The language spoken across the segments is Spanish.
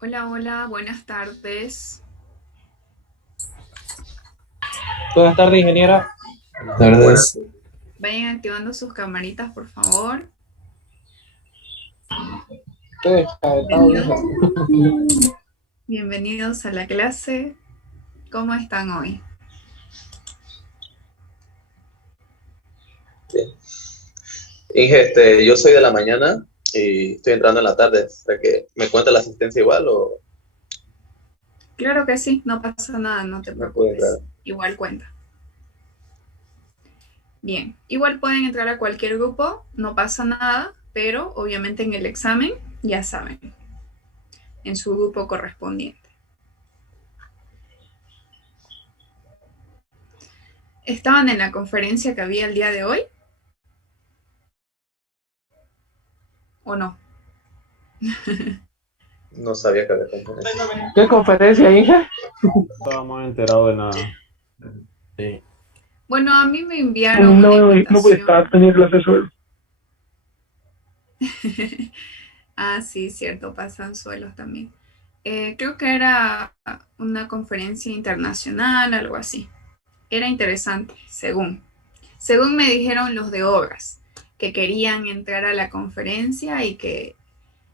Hola, hola, buenas tardes. Buenas tardes, ingeniera. Tardes. Vayan activando sus camaritas, por favor. Todo bien. Bienvenidos, bienvenidos a la clase. ¿Cómo están hoy? Bien. Inge, yo soy de la mañana y estoy entrando en la tarde. O sea que me cuenta la asistencia igual o Claro que sí, no pasa nada, no te no puede entrar. preocupes. Igual cuenta. Bien, igual pueden entrar a cualquier grupo, no pasa nada, pero obviamente en el examen ya saben, en su grupo correspondiente. ¿Estaban en la conferencia que había el día de hoy o no? No sabía que había conferencia. ¿Qué conferencia, hija? Estábamos enterados de nada. Sí. Bueno, a mí me enviaron una No voy a estar invitación. teniendo clase suelo. Ah, sí, cierto, pasan suelos también. Creo que era una conferencia internacional, algo así. Era interesante, según me dijeron los de obras, que querían entrar a la conferencia y que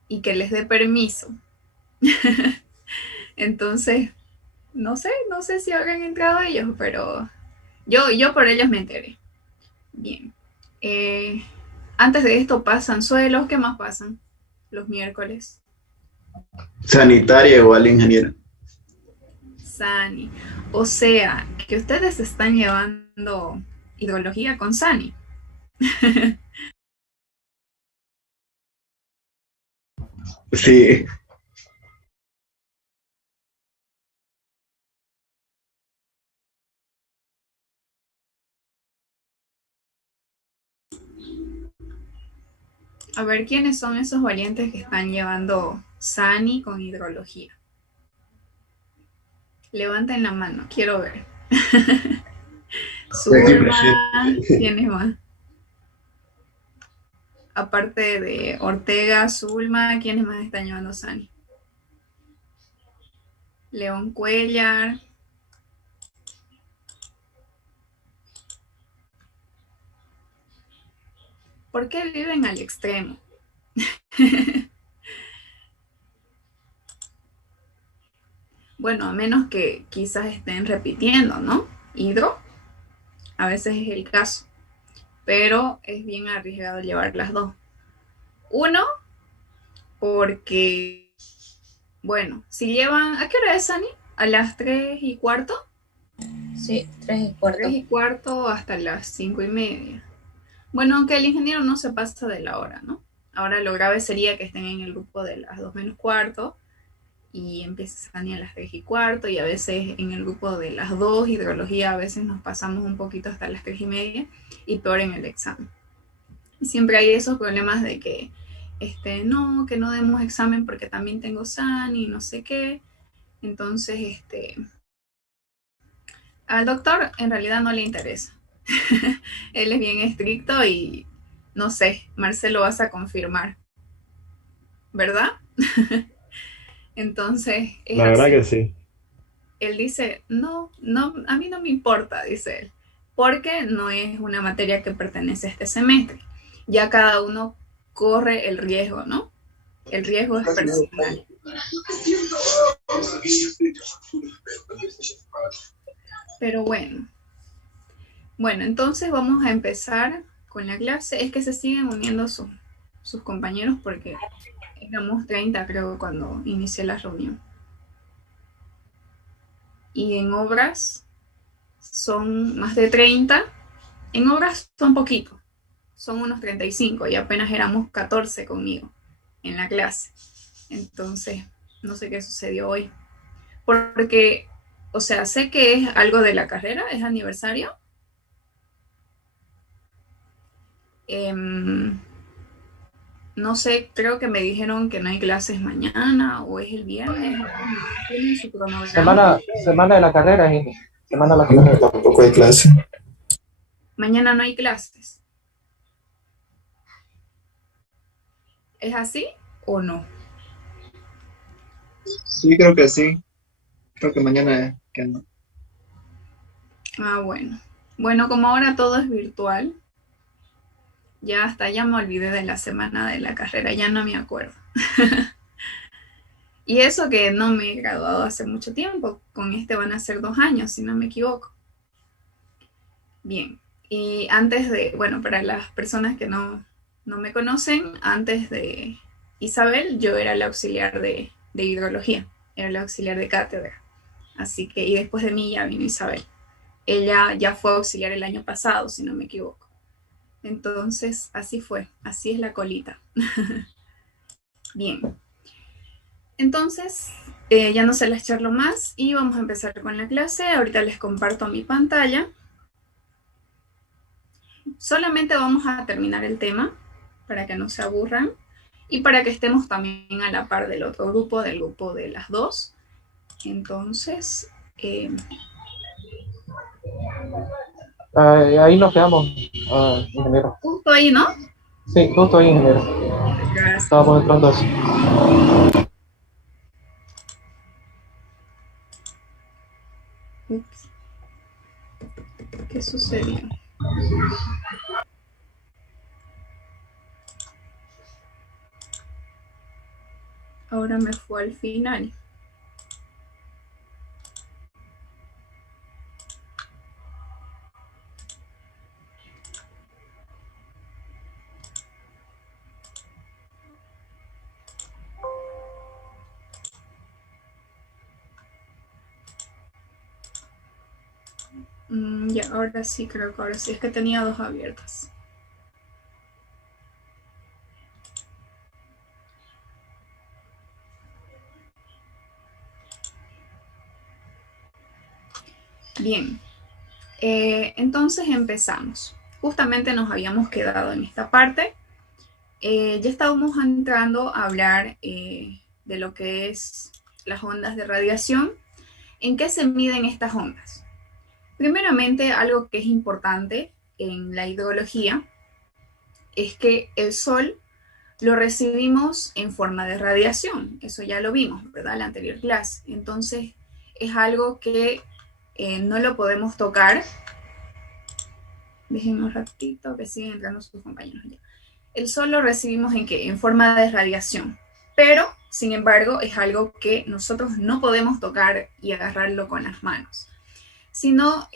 les dé permiso. Entonces, no sé si habrán entrado ellos, pero yo por ellos me enteré. Bien. Eh, Antes de esto pasan suelos, ¿qué más pasan los miércoles? Sanitaria igual ingeniero. Sani. O sea, que ustedes están llevando hidrología con Sani. Sí, A ver, ¿quiénes son esos valientes que están llevando Sani con hidrología? Levanten la mano, quiero ver. estoy aquí presente. Zulma, ¿quiénes más? Aparte de Ortega, Zulma, ¿quiénes más están llevando Sani? León Cuellar. ¿Por qué viven al extremo? Bueno, a menos que quizás estén repitiendo, ¿no? Hidro, a veces es el caso, pero es bien arriesgado llevar las dos. Uno, porque, bueno, si llevan, ¿a qué hora es, Sani? ¿A las 3:15? Sí, tres y Tres cuarto. y cuarto hasta las 5:30. Bueno, aunque el ingeniero no se pasa de la hora, ¿no? Ahora lo grave sería que estén en el grupo de las 2:15 y empieza Sani a las 3:15 y a veces en el grupo de las 2, hidrología, a veces nos pasamos un poquito hasta las 3:30 y peor en el examen. Y siempre hay esos problemas de que no, que no demos examen porque también tengo SAN y no sé qué. Entonces, al doctor en realidad no le interesa. Él es bien estricto y no sé, Marcelo vas a confirmar, ¿verdad? Entonces es La verdad así. que sí. Él dice, no, no, a mí no me importa, dice él, porque no es una materia que pertenece a este semestre. Ya cada uno corre el riesgo, ¿no? El riesgo es personal. Pero bueno, entonces vamos a empezar con la clase. Es que se siguen uniendo sus compañeros porque éramos 30 creo cuando inicié la reunión. Y en obras son más de 30. En obras son poquitos, son unos 35 y apenas éramos 14 conmigo en la clase. Entonces, no sé qué sucedió hoy. Porque, o sea, sé que es algo de la carrera, es aniversario. Em, no sé, creo que me dijeron que no hay clases mañana o es el viernes. ¿Tienen su cronograma? Semana de la carrera, hija. Semana de la carrera. Tampoco hay clase. Mañana no hay clases. ¿Es así o no? Sí, creo que sí. Creo que mañana que no. Ah, bueno. Bueno, como ahora todo es virtual, ya hasta ya me olvidé de la semana de la carrera, ya no me acuerdo. Y eso que no me he graduado hace mucho tiempo, con este van a ser 2 años, si no me equivoco. Bien, y antes de, bueno, para las personas que no me conocen, antes de Isabel, yo era la auxiliar de hidrología, era la auxiliar de cátedra. Así que, y después de mí ya vino Isabel. Ella ya fue auxiliar el año pasado, si no me equivoco. Entonces, así fue, así es la colita. Bien, entonces ya no se las charlo más y vamos a empezar con la clase. Ahorita les comparto mi pantalla. Solamente vamos a terminar el tema para que no se aburran y para que estemos también a la par del otro grupo, del grupo de las dos. Entonces, Ahí nos quedamos, ingeniero. justo ahí, ¿no? Sí, justo ahí, ingeniero. Gracias. Estábamos entrando así. Ups. ¿Qué sucedió? Ahora me fue al final. Ya, ahora sí, creo que ahora sí. Es que tenía dos abiertas. Bien, entonces empezamos. Justamente nos habíamos quedado en esta parte. Ya estábamos entrando a hablar de lo que es las ondas de radiación. ¿En qué se miden estas ondas? Primeramente, algo que es importante en la hidrología es que el Sol lo recibimos en forma de radiación. Eso ya lo vimos, ¿verdad? En la anterior clase. Entonces, es algo que no lo podemos tocar. Déjenme un ratito que siguen entrando sus compañeros ya. El Sol lo recibimos en qué? En forma de radiación. Pero, sin embargo, es algo que nosotros no podemos tocar y agarrarlo con las manos, sino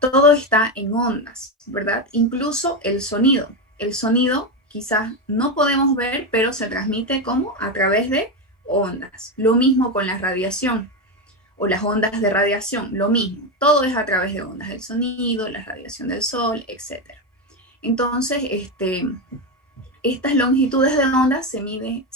todo está en ondas, ¿verdad? Incluso el sonido. El sonido quizás no podemos ver, pero se transmite como a través de ondas. Lo mismo con la radiación o las ondas de radiación, lo mismo. Todo es a través de ondas, el sonido, la radiación del sol, etc. Entonces, estas longitudes de onda se miden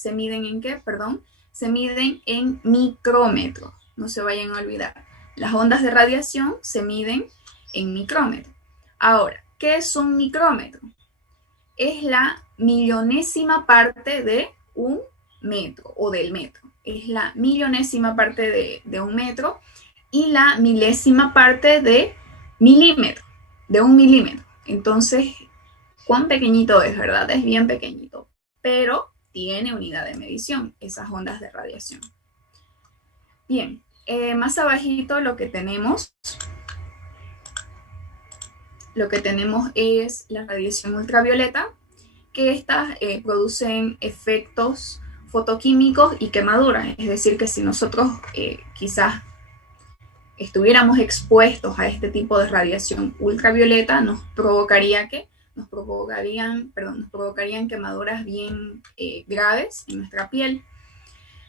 en qué, perdón, se miden en micrómetros, no se vayan a olvidar. Las ondas de radiación se miden en micrómetros. Ahora, ¿qué es un micrómetro? Es la millonésima parte de un metro o del metro. Es la millonésima parte de un metro y la milésima parte de milímetro, de un milímetro. Entonces, cuán pequeñito es, ¿verdad? Es bien pequeñito, pero tiene unidad de medición, esas ondas de radiación. Bien, más abajito lo que tenemos es la radiación ultravioleta, que estas producen efectos fotoquímicos y quemaduras, es decir, que si nosotros quizás estuviéramos expuestos a este tipo de radiación ultravioleta, nos provocarían quemaduras bien graves en nuestra piel.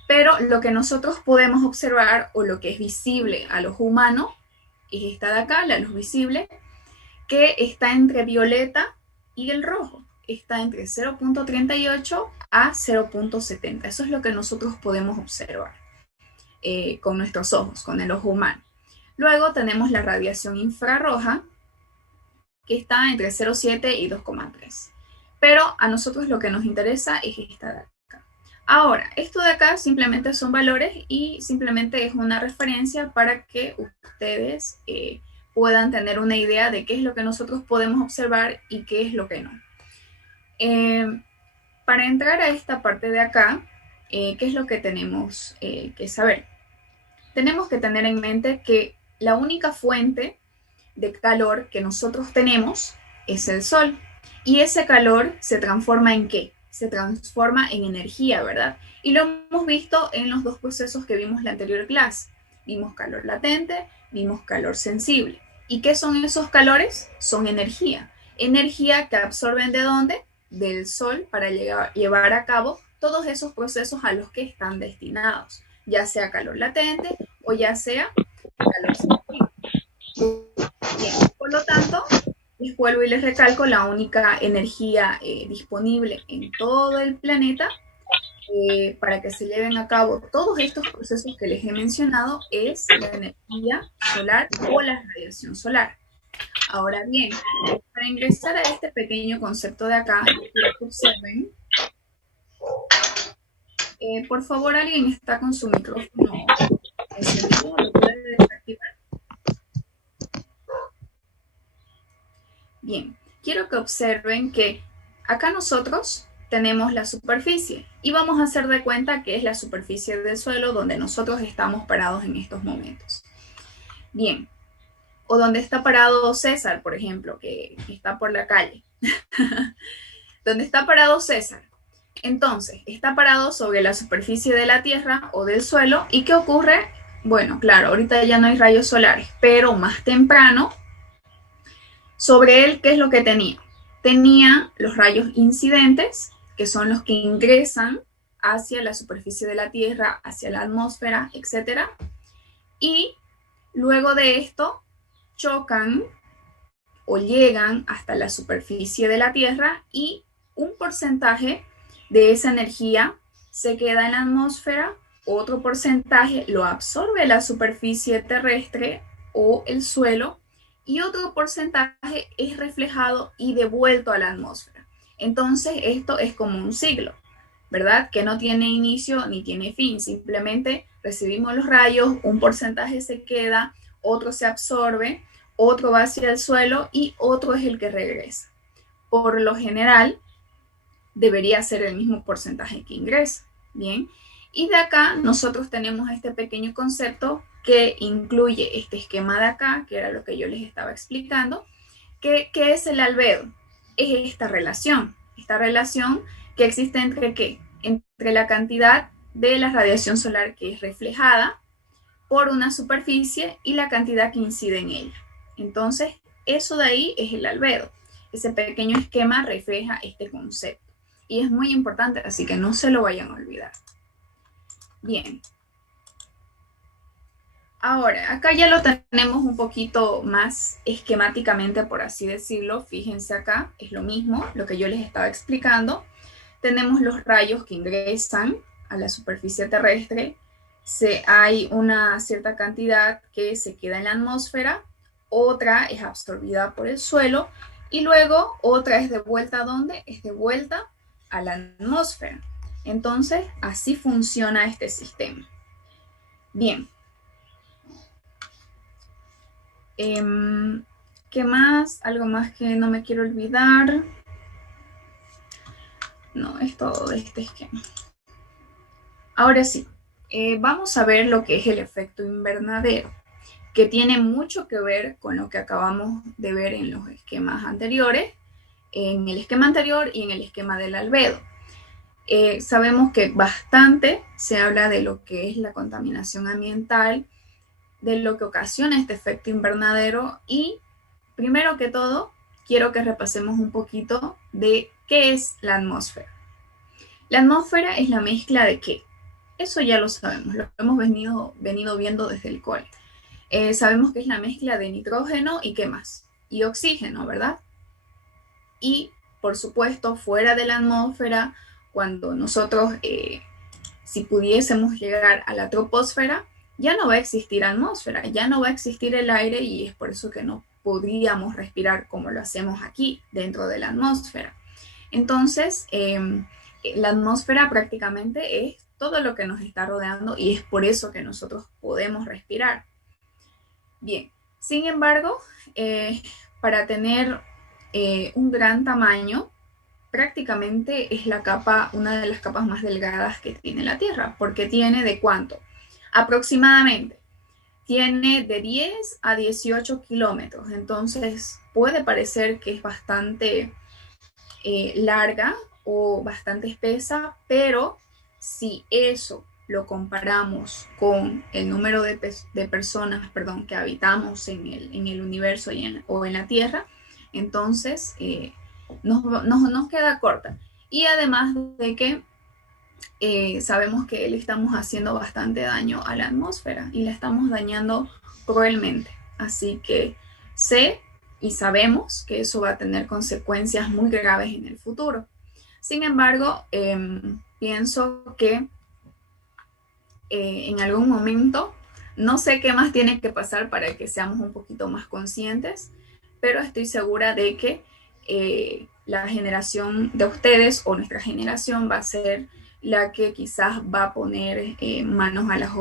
Pero lo que nosotros podemos observar o lo que es visible a los humanos es esta de acá, la luz visible, que está entre violeta y el rojo. Está entre 0.38 a 0.70. Eso es lo que nosotros podemos observar con nuestros ojos, con el ojo humano. Luego tenemos la radiación infrarroja, que está entre 0.7 y 2.3. Pero a nosotros lo que nos interesa es esta de acá. Ahora, esto de acá simplemente son valores y simplemente es una referencia para que ustedes puedan tener una idea de qué es lo que nosotros podemos observar y qué es lo que no. Para entrar a esta parte de acá, ¿qué es lo que tenemos que saber? Tenemos que tener en mente que la única fuente de calor que nosotros tenemos es el sol. Y ese calor se transforma ¿en qué? Se transforma en energía, ¿verdad? Y lo hemos visto en los dos procesos que vimos en la anterior clase. Vimos calor latente, vimos calor sensible. ¿Y qué son esos calores? Son energía. Energía que absorben ¿de dónde? Del sol para llevar a cabo todos esos procesos a los que están destinados, ya sea calor latente o ya sea calor sensible. Bien, por lo tanto, les vuelvo y les recalco, la única energía disponible en todo el planeta para que se lleven a cabo todos estos procesos que les he mencionado es la energía solar o la radiación solar. Ahora bien, para ingresar a este pequeño concepto de acá, quiero que observen. Por favor, ¿alguien está con su micrófono encendido? ¿Lo puede desactivar? Bien, quiero que observen que acá nosotros tenemos la superficie y vamos a hacer de cuenta que es la superficie del suelo donde nosotros estamos parados en estos momentos. Bien, o donde está parado César, por ejemplo, que está por la calle. Donde está parado César. Entonces, está parado sobre la superficie de la Tierra o del suelo. ¿Y qué ocurre? Bueno, claro, ahorita ya no hay rayos solares, pero más temprano, sobre él, ¿qué es lo que tenía? Tenía los rayos incidentes, que son los que ingresan hacia la superficie de la Tierra, hacia la atmósfera, etc. Y luego de esto, chocan o llegan hasta la superficie de la Tierra y un porcentaje de esa energía se queda en la atmósfera, otro porcentaje lo absorbe la superficie terrestre o el suelo y otro porcentaje es reflejado y devuelto a la atmósfera. Entonces esto es como un ciclo, ¿verdad? Que no tiene inicio ni tiene fin, simplemente recibimos los rayos, un porcentaje se queda, otro se absorbe, otro va hacia el suelo y otro es el que regresa. Por lo general, debería ser el mismo porcentaje que ingresa. Bien, y de acá nosotros tenemos este pequeño concepto que incluye este esquema de acá, que era lo que yo les estaba explicando, que es el albedo. Es esta relación que existe entre ¿qué? Entre la cantidad de la radiación solar que es reflejada por una superficie y la cantidad que incide en ella. Entonces, eso de ahí es el albedo. Ese pequeño esquema refleja este concepto. Y es muy importante, así que no se lo vayan a olvidar. Bien. Ahora, acá ya lo tenemos un poquito más esquemáticamente, por así decirlo. Fíjense acá, es lo mismo, lo que yo les estaba explicando. Tenemos los rayos que ingresan a la superficie terrestre. Hay una cierta cantidad que se queda en la atmósfera, otra es absorbida por el suelo y luego otra es devuelta ¿a dónde? Es devuelta a la atmósfera. Entonces, así funciona este sistema. Bien. ¿Qué más? Algo más que no me quiero olvidar. No, es todo de este esquema. Ahora sí, vamos a ver lo que es el efecto invernadero, que tiene mucho que ver con lo que acabamos de ver en los esquemas anteriores, en el esquema anterior y en el esquema del albedo. Sabemos que bastante se habla de lo que es la contaminación ambiental, de lo que ocasiona este efecto invernadero y, primero que todo, quiero que repasemos un poquito de qué es la atmósfera. La atmósfera es la mezcla de ¿qué? Eso ya lo sabemos, lo hemos venido viendo desde el cole. Sabemos que es la mezcla de nitrógeno y ¿qué más? Y oxígeno, ¿verdad? Y, por supuesto, fuera de la atmósfera, cuando nosotros, si pudiésemos llegar a la troposfera, ya no va a existir atmósfera, ya no va a existir el aire y es por eso que no podríamos respirar como lo hacemos aquí, dentro de la atmósfera. Entonces, la atmósfera prácticamente es todo lo que nos está rodeando y es por eso que nosotros podemos respirar. Bien, sin embargo, para tener un gran tamaño, prácticamente es la capa, una de las capas más delgadas que tiene la Tierra, porque tiene ¿de cuánto? Aproximadamente, tiene de 10 a 18 kilómetros, entonces puede parecer que es bastante larga o bastante espesa, pero si eso lo comparamos con el número de personas, perdón, que habitamos en el universo o en la Tierra, entonces nos queda corta. Y además de que sabemos que le estamos haciendo bastante daño a la atmósfera y la estamos dañando cruelmente. Así que sé y sabemos que eso va a tener consecuencias muy graves en el futuro. Sin embargo, pienso que en algún momento, no sé qué más tiene que pasar para que seamos un poquito más conscientes, pero estoy segura de que la generación de ustedes o nuestra generación va a ser la que quizás va a poner manos a las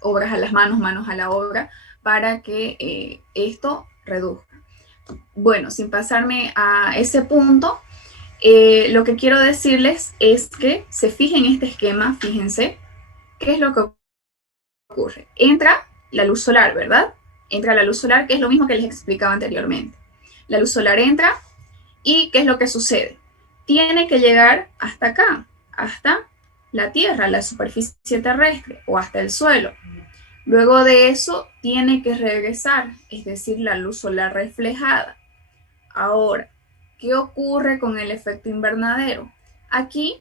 obras a las manos a la obra para que esto reduzca. Bueno, sin pasarme a ese punto, lo que quiero decirles es que se fijen en este esquema, fíjense, ¿qué es lo que ocurre? Entra la luz solar, ¿verdad? Entra la luz solar, que es lo mismo que les explicaba anteriormente. La luz solar entra y ¿qué es lo que sucede? Tiene que llegar hasta acá, hasta la Tierra, la superficie terrestre o hasta el suelo. Luego de eso tiene que regresar, es decir, la luz solar reflejada. Ahora, ¿qué ocurre con el efecto invernadero? Aquí,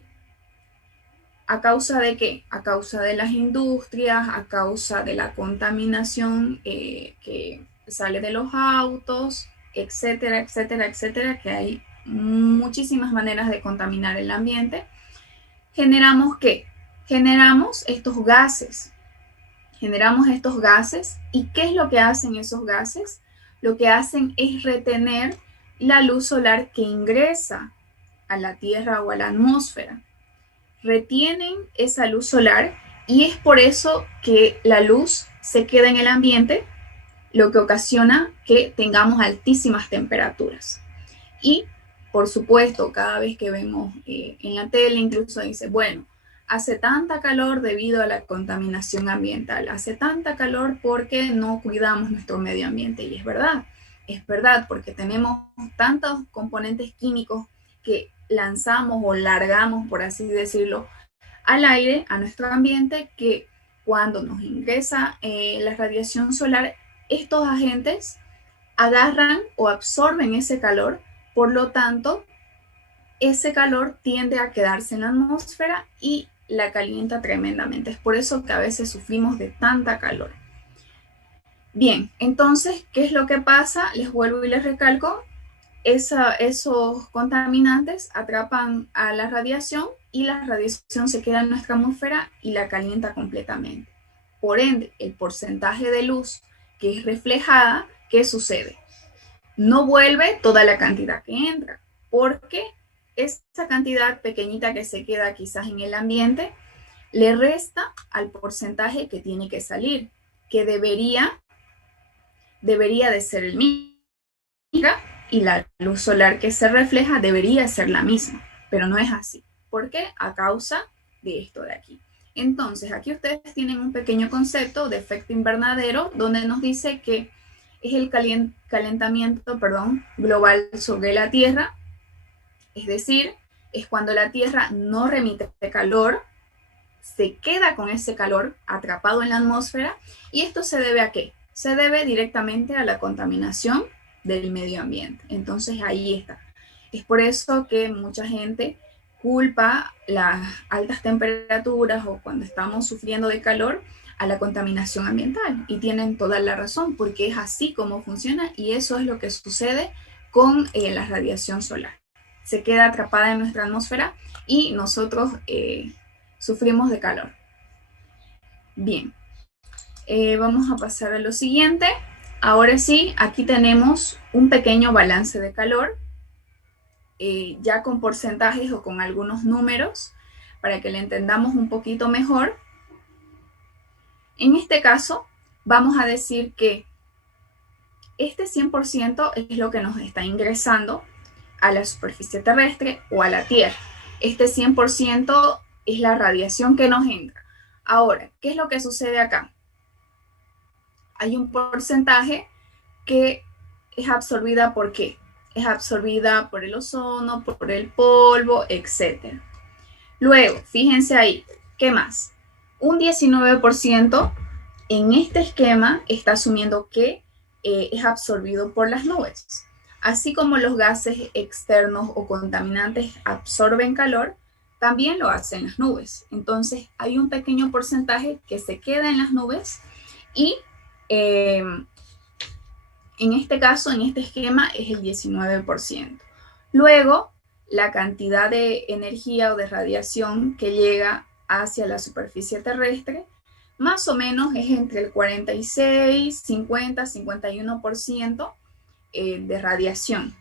¿a causa de qué? A causa de las industrias, a causa de la contaminación que sale de los autos, etcétera, etcétera, etcétera, que hay muchísimas maneras de contaminar el ambiente. ¿Generamos qué? Generamos estos gases. Generamos estos gases. ¿Y qué es lo que hacen esos gases? Lo que hacen es retener la luz solar que ingresa a la Tierra o a la atmósfera. Retienen esa luz solar y es por eso que la luz se queda en el ambiente, lo que ocasiona que tengamos altísimas temperaturas. Y, por supuesto, cada vez que vemos en la tele, incluso dice, bueno, hace tanta calor debido a la contaminación ambiental, hace tanta calor porque no cuidamos nuestro medio ambiente. Y es verdad, porque tenemos tantos componentes químicos que lanzamos o largamos, por así decirlo, al aire, a nuestro ambiente, que cuando nos ingresa la radiación solar, estos agentes agarran o absorben ese calor, por lo tanto, ese calor tiende a quedarse en la atmósfera y la calienta tremendamente. Es por eso que a veces sufrimos de tanta calor. Bien, entonces, ¿qué es lo que pasa? Les vuelvo y les recalco, esos contaminantes atrapan a la radiación y la radiación se queda en nuestra atmósfera y la calienta completamente. Por ende, el porcentaje de luz que es reflejada, ¿qué sucede? No vuelve toda la cantidad que entra, porque esa cantidad pequeñita que se queda quizás en el ambiente le resta al porcentaje que tiene que salir, que debería de ser el mismo, y la luz solar que se refleja debería ser la misma, pero no es así. ¿Por qué? A causa de esto de aquí. Entonces, aquí ustedes tienen un pequeño concepto de efecto invernadero, donde nos dice que es el calentamiento global sobre la Tierra, es decir, es cuando la Tierra no remite calor, se queda con ese calor atrapado en la atmósfera, y esto se debe ¿a qué? Se debe directamente a la contaminación del medio ambiente. Entonces ahí está. Es por eso que mucha gente culpa las altas temperaturas o cuando estamos sufriendo de calor a la contaminación ambiental, y tienen toda la razón, porque es así como funciona, y eso es lo que sucede con la radiación solar. Se queda atrapada en nuestra atmósfera y nosotros sufrimos de calor. Bien, vamos a pasar a lo siguiente. Ahora sí, aquí tenemos un pequeño balance de calor, ya con porcentajes o con algunos números, para que le entendamos un poquito mejor. En este caso, vamos a decir que este 100% es lo que nos está ingresando a la superficie terrestre o a la Tierra. Este 100% es la radiación que nos entra. Ahora, ¿qué es lo que sucede acá? Hay un porcentaje que es absorbida ¿por qué? Es absorbida por el ozono, por el polvo, etc. Luego, fíjense ahí, ¿qué más? Un 19% en este esquema está asumiendo que es absorbido por las nubes. Así como los gases externos o contaminantes absorben calor, también lo hacen las nubes. Entonces, hay un pequeño porcentaje que se queda en las nubes y en este caso, en este esquema, es el 19%. Luego, la cantidad de energía o de radiación que llega hacia la superficie terrestre, más o menos es entre el 46, 50, 51% de radiación.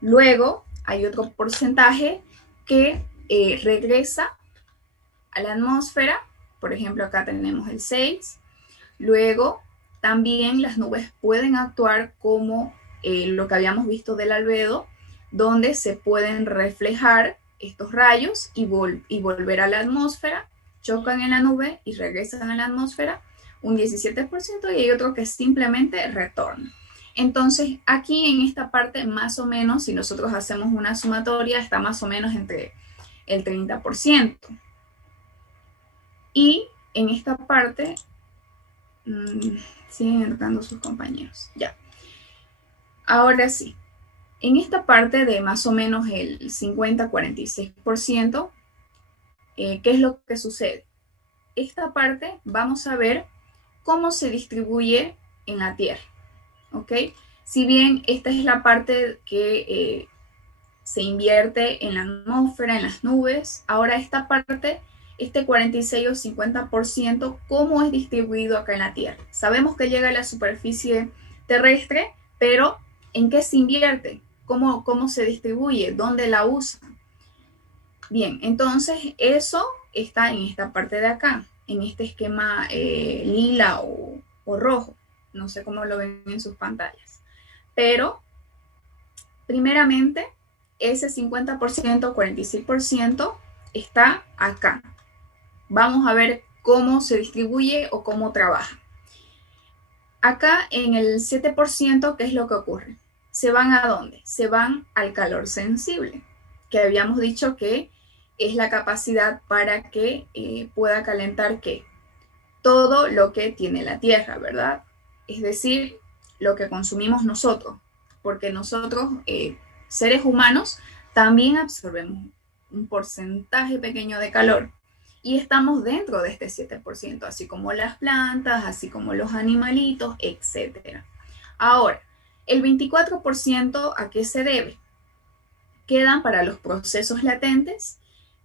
Luego, hay otro porcentaje que regresa a la atmósfera. Por ejemplo, acá tenemos el 6. Luego, también las nubes pueden actuar como lo que habíamos visto del albedo, donde se pueden reflejar estos rayos y volver a la atmósfera, chocan en la nube y regresan a la atmósfera, un 17%, y hay otro que simplemente retorna. Entonces, aquí en esta parte, más o menos, si nosotros hacemos una sumatoria, está más o menos entre el 30%. Y en esta parte, siguen entrando sus compañeros. Ya. Ahora sí. En esta parte de más o menos el 50-46%, ¿qué es lo que sucede? Esta parte vamos a ver cómo se distribuye en la Tierra. ¿Ok? Si bien esta es la parte que se invierte en la atmósfera, en las nubes, ahora esta parte, este 46 o 50%, ¿cómo es distribuido acá en la Tierra? Sabemos que llega a la superficie terrestre, pero ¿en qué se invierte? ¿Cómo se distribuye? ¿Dónde la usan? Bien, entonces eso está en esta parte de acá, en este esquema lila o rojo. No sé cómo lo ven en sus pantallas. Pero, primeramente, ese 50%, 46% está acá. Vamos a ver cómo se distribuye o cómo trabaja. Acá en el 7%, ¿qué es lo que ocurre? ¿Se van a dónde? Se van al calor sensible, que habíamos dicho que es la capacidad para que pueda calentar ¿qué? Todo lo que tiene la Tierra, ¿verdad? Es decir, lo que consumimos nosotros, porque nosotros, seres humanos, también absorbemos un porcentaje pequeño de calor y estamos dentro de este 7%, así como las plantas, así como los animalitos, etc. Ahora, el 24%, ¿a qué se debe? Quedan para los procesos latentes,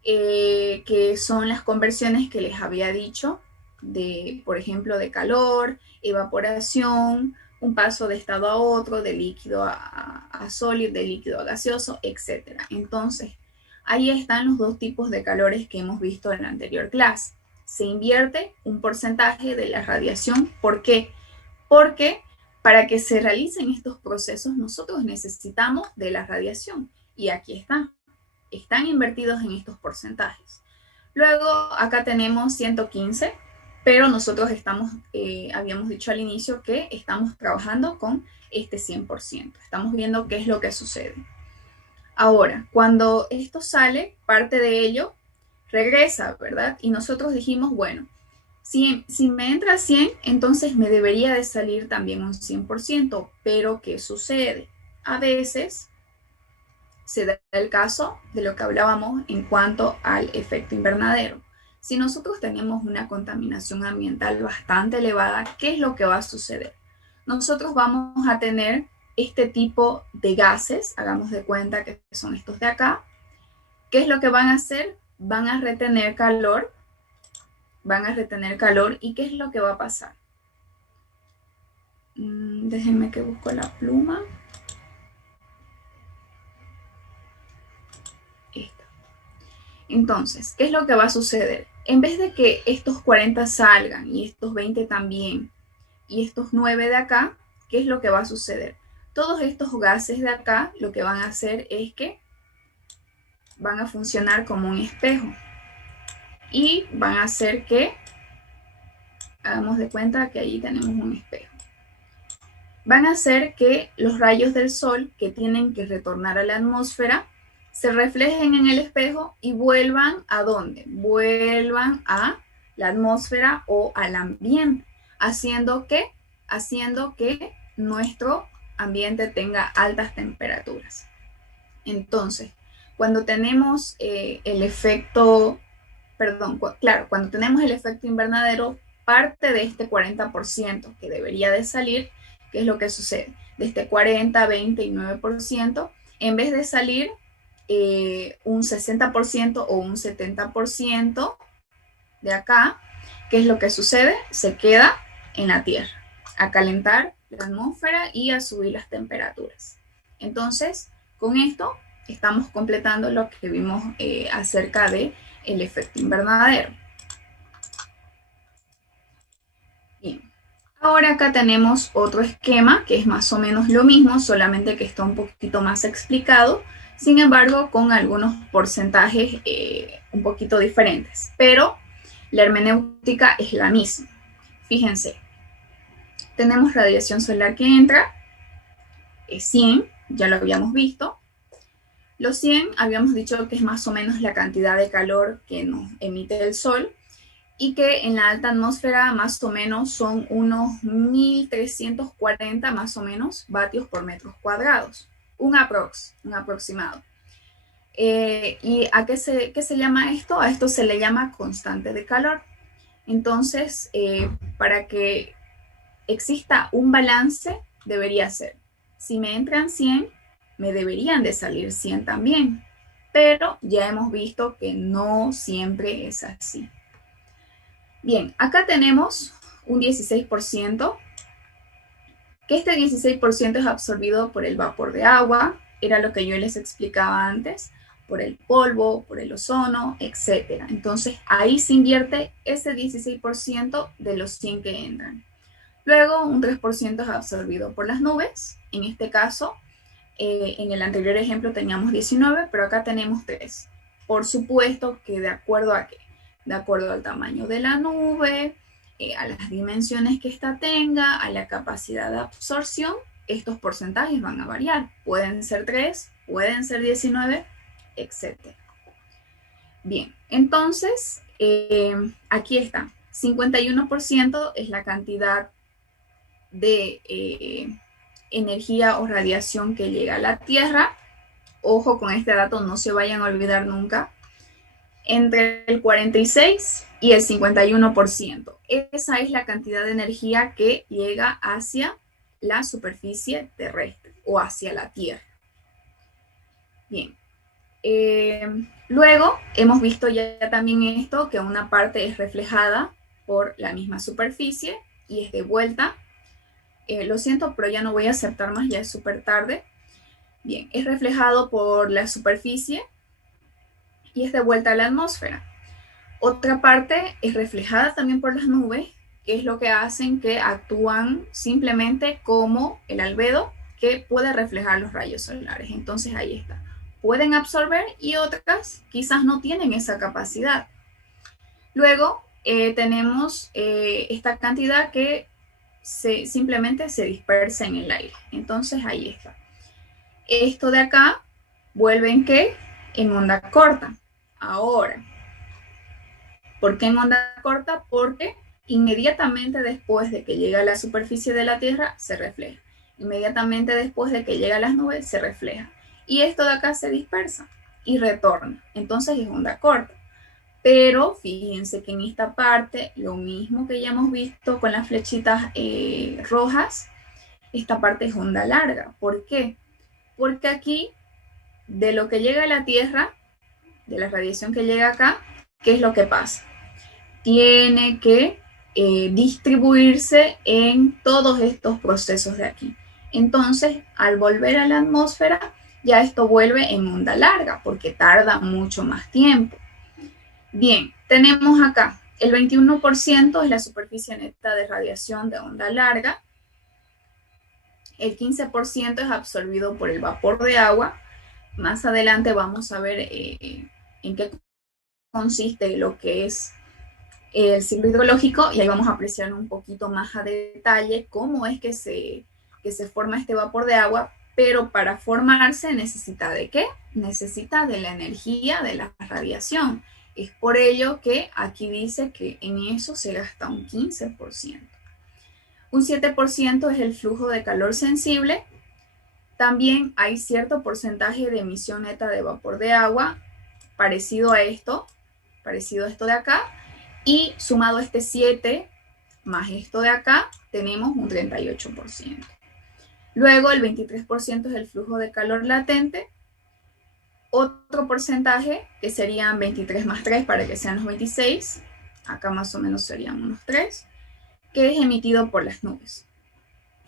que son las conversiones que les había dicho, de, por ejemplo, de calor, evaporación, un paso de estado a otro, de líquido a sólido, de líquido a gaseoso, etc. Entonces, ahí están los dos tipos de calores que hemos visto en la anterior clase. Se invierte un porcentaje de la radiación. ¿Por qué? Porque para que se realicen estos procesos nosotros necesitamos de la radiación. Y aquí están invertidos en estos porcentajes. Luego acá tenemos 115, pero nosotros habíamos dicho al inicio que estamos trabajando con este 100%. Estamos viendo qué es lo que sucede. Ahora, cuando esto sale, parte de ello regresa, ¿verdad? Y nosotros dijimos, bueno, si me entra 100, entonces me debería de salir también un 100%, pero ¿qué sucede? A veces se da el caso de lo que hablábamos en cuanto al efecto invernadero. Si nosotros tenemos una contaminación ambiental bastante elevada, ¿qué es lo que va a suceder? Nosotros vamos a tener este tipo de gases, hagamos de cuenta que son estos de acá. ¿Qué es lo que van a hacer? Van a retener calor, ¿y qué es lo que va a pasar? Déjenme que busco la pluma. Esta. Entonces, ¿qué es lo que va a suceder? En vez de que estos 40 salgan y estos 20 también, y estos 9 de acá, ¿qué es lo que va a suceder? Todos estos gases de acá lo que van a hacer es que van a funcionar como un espejo y van a hacer que, hagamos de cuenta que allí tenemos un espejo. Van a hacer que los rayos del sol que tienen que retornar a la atmósfera se reflejen en el espejo y vuelvan ¿a dónde? Vuelvan a la atmósfera o al ambiente, haciendo que nuestro ambiente tenga altas temperaturas. Entonces, cuando tenemos el efecto, cuando tenemos el efecto invernadero, parte de este 40% que debería de salir, ¿qué es lo que sucede? De este 40, 20 y 9%, en vez de salir un 60% o un 70% de acá, ¿qué es lo que sucede? Se queda en la Tierra, a calentar la atmósfera y a subir las temperaturas. Entonces, con esto estamos completando lo que vimos acerca del efecto invernadero. Bien. Ahora acá tenemos otro esquema que es más o menos lo mismo, solamente que está un poquito más explicado, sin embargo con algunos porcentajes un poquito diferentes, pero la hermenéutica es la misma. Fíjense, tenemos radiación solar que entra, es 100, ya lo habíamos visto. Los 100 habíamos dicho que es más o menos la cantidad de calor que nos emite el sol, y que en la alta atmósfera más o menos son unos 1340 más o menos vatios por metros cuadrados, un aproximado. ¿Y a qué se llama esto? A esto se le llama constante de calor. Entonces, para que exista un balance, debería ser, si me entran 100, me deberían de salir 100 también, pero ya hemos visto que no siempre es así. Bien, acá tenemos un 16%, que este 16% es absorbido por el vapor de agua, era lo que yo les explicaba antes, por el polvo, por el ozono, etc. Entonces, ahí se invierte ese 16% de los 100 que entran. Luego, un 3% es absorbido por las nubes, en este caso, en el anterior ejemplo teníamos 19, pero acá tenemos 3. Por supuesto que de acuerdo a qué, de acuerdo al tamaño de la nube, a las dimensiones que ésta tenga, a la capacidad de absorción, estos porcentajes van a variar. Pueden ser 3, pueden ser 19, etc. Bien, entonces, aquí está. 51% es la cantidad de energía o radiación que llega a la Tierra. Ojo con este dato, no se vayan a olvidar nunca. Entre el 46 y el 51%. Esa es la cantidad de energía que llega hacia la superficie terrestre o hacia la Tierra. Bien. Luego hemos visto ya también esto, que una parte es reflejada por la misma superficie y es de vuelta. Lo siento, pero ya no voy a aceptar más, ya es súper tarde. Bien, es reflejado por la superficie y es de vuelta a la atmósfera. Otra parte es reflejada también por las nubes, que es lo que hacen que actúan simplemente como el albedo que puede reflejar los rayos solares. Entonces ahí está. Pueden absorber y otras quizás no tienen esa capacidad. Luego tenemos esta cantidad que simplemente se dispersa en el aire. Entonces ahí está. Esto de acá vuelve en ¿qué? En onda corta. Ahora, ¿por qué en onda corta? Porque inmediatamente después de que llega a la superficie de la Tierra se refleja. Inmediatamente después de que llega a las nubes se refleja. Y esto de acá se dispersa y retorna. Entonces es onda corta. Pero fíjense que en esta parte, lo mismo que ya hemos visto con las flechitas rojas, esta parte es onda larga. ¿Por qué? Porque aquí, de lo que llega a la Tierra, de la radiación que llega acá, ¿qué es lo que pasa? Tiene que distribuirse en todos estos procesos de aquí. Entonces, al volver a la atmósfera, ya esto vuelve en onda larga, porque tarda mucho más tiempo. Bien, tenemos acá el 21% es la superficie neta de radiación de onda larga. el 15% es absorbido por el vapor de agua. Más adelante vamos a ver en qué consiste lo que es el ciclo hidrológico, y ahí vamos a apreciar un poquito más a detalle cómo es que se forma este vapor de agua, pero para formarse necesita ¿de qué? Necesita de la energía de la radiación. Es por ello que aquí dice que en eso se gasta un 15%. Un 7% es el flujo de calor sensible. También hay cierto porcentaje de emisión neta de vapor de agua, parecido a esto de acá, y sumado este 7 más esto de acá, tenemos un 38%. Luego el 23% es el flujo de calor latente, otro porcentaje que serían 23 más 3 para que sean los 26, acá más o menos serían unos 3, que es emitido por las nubes.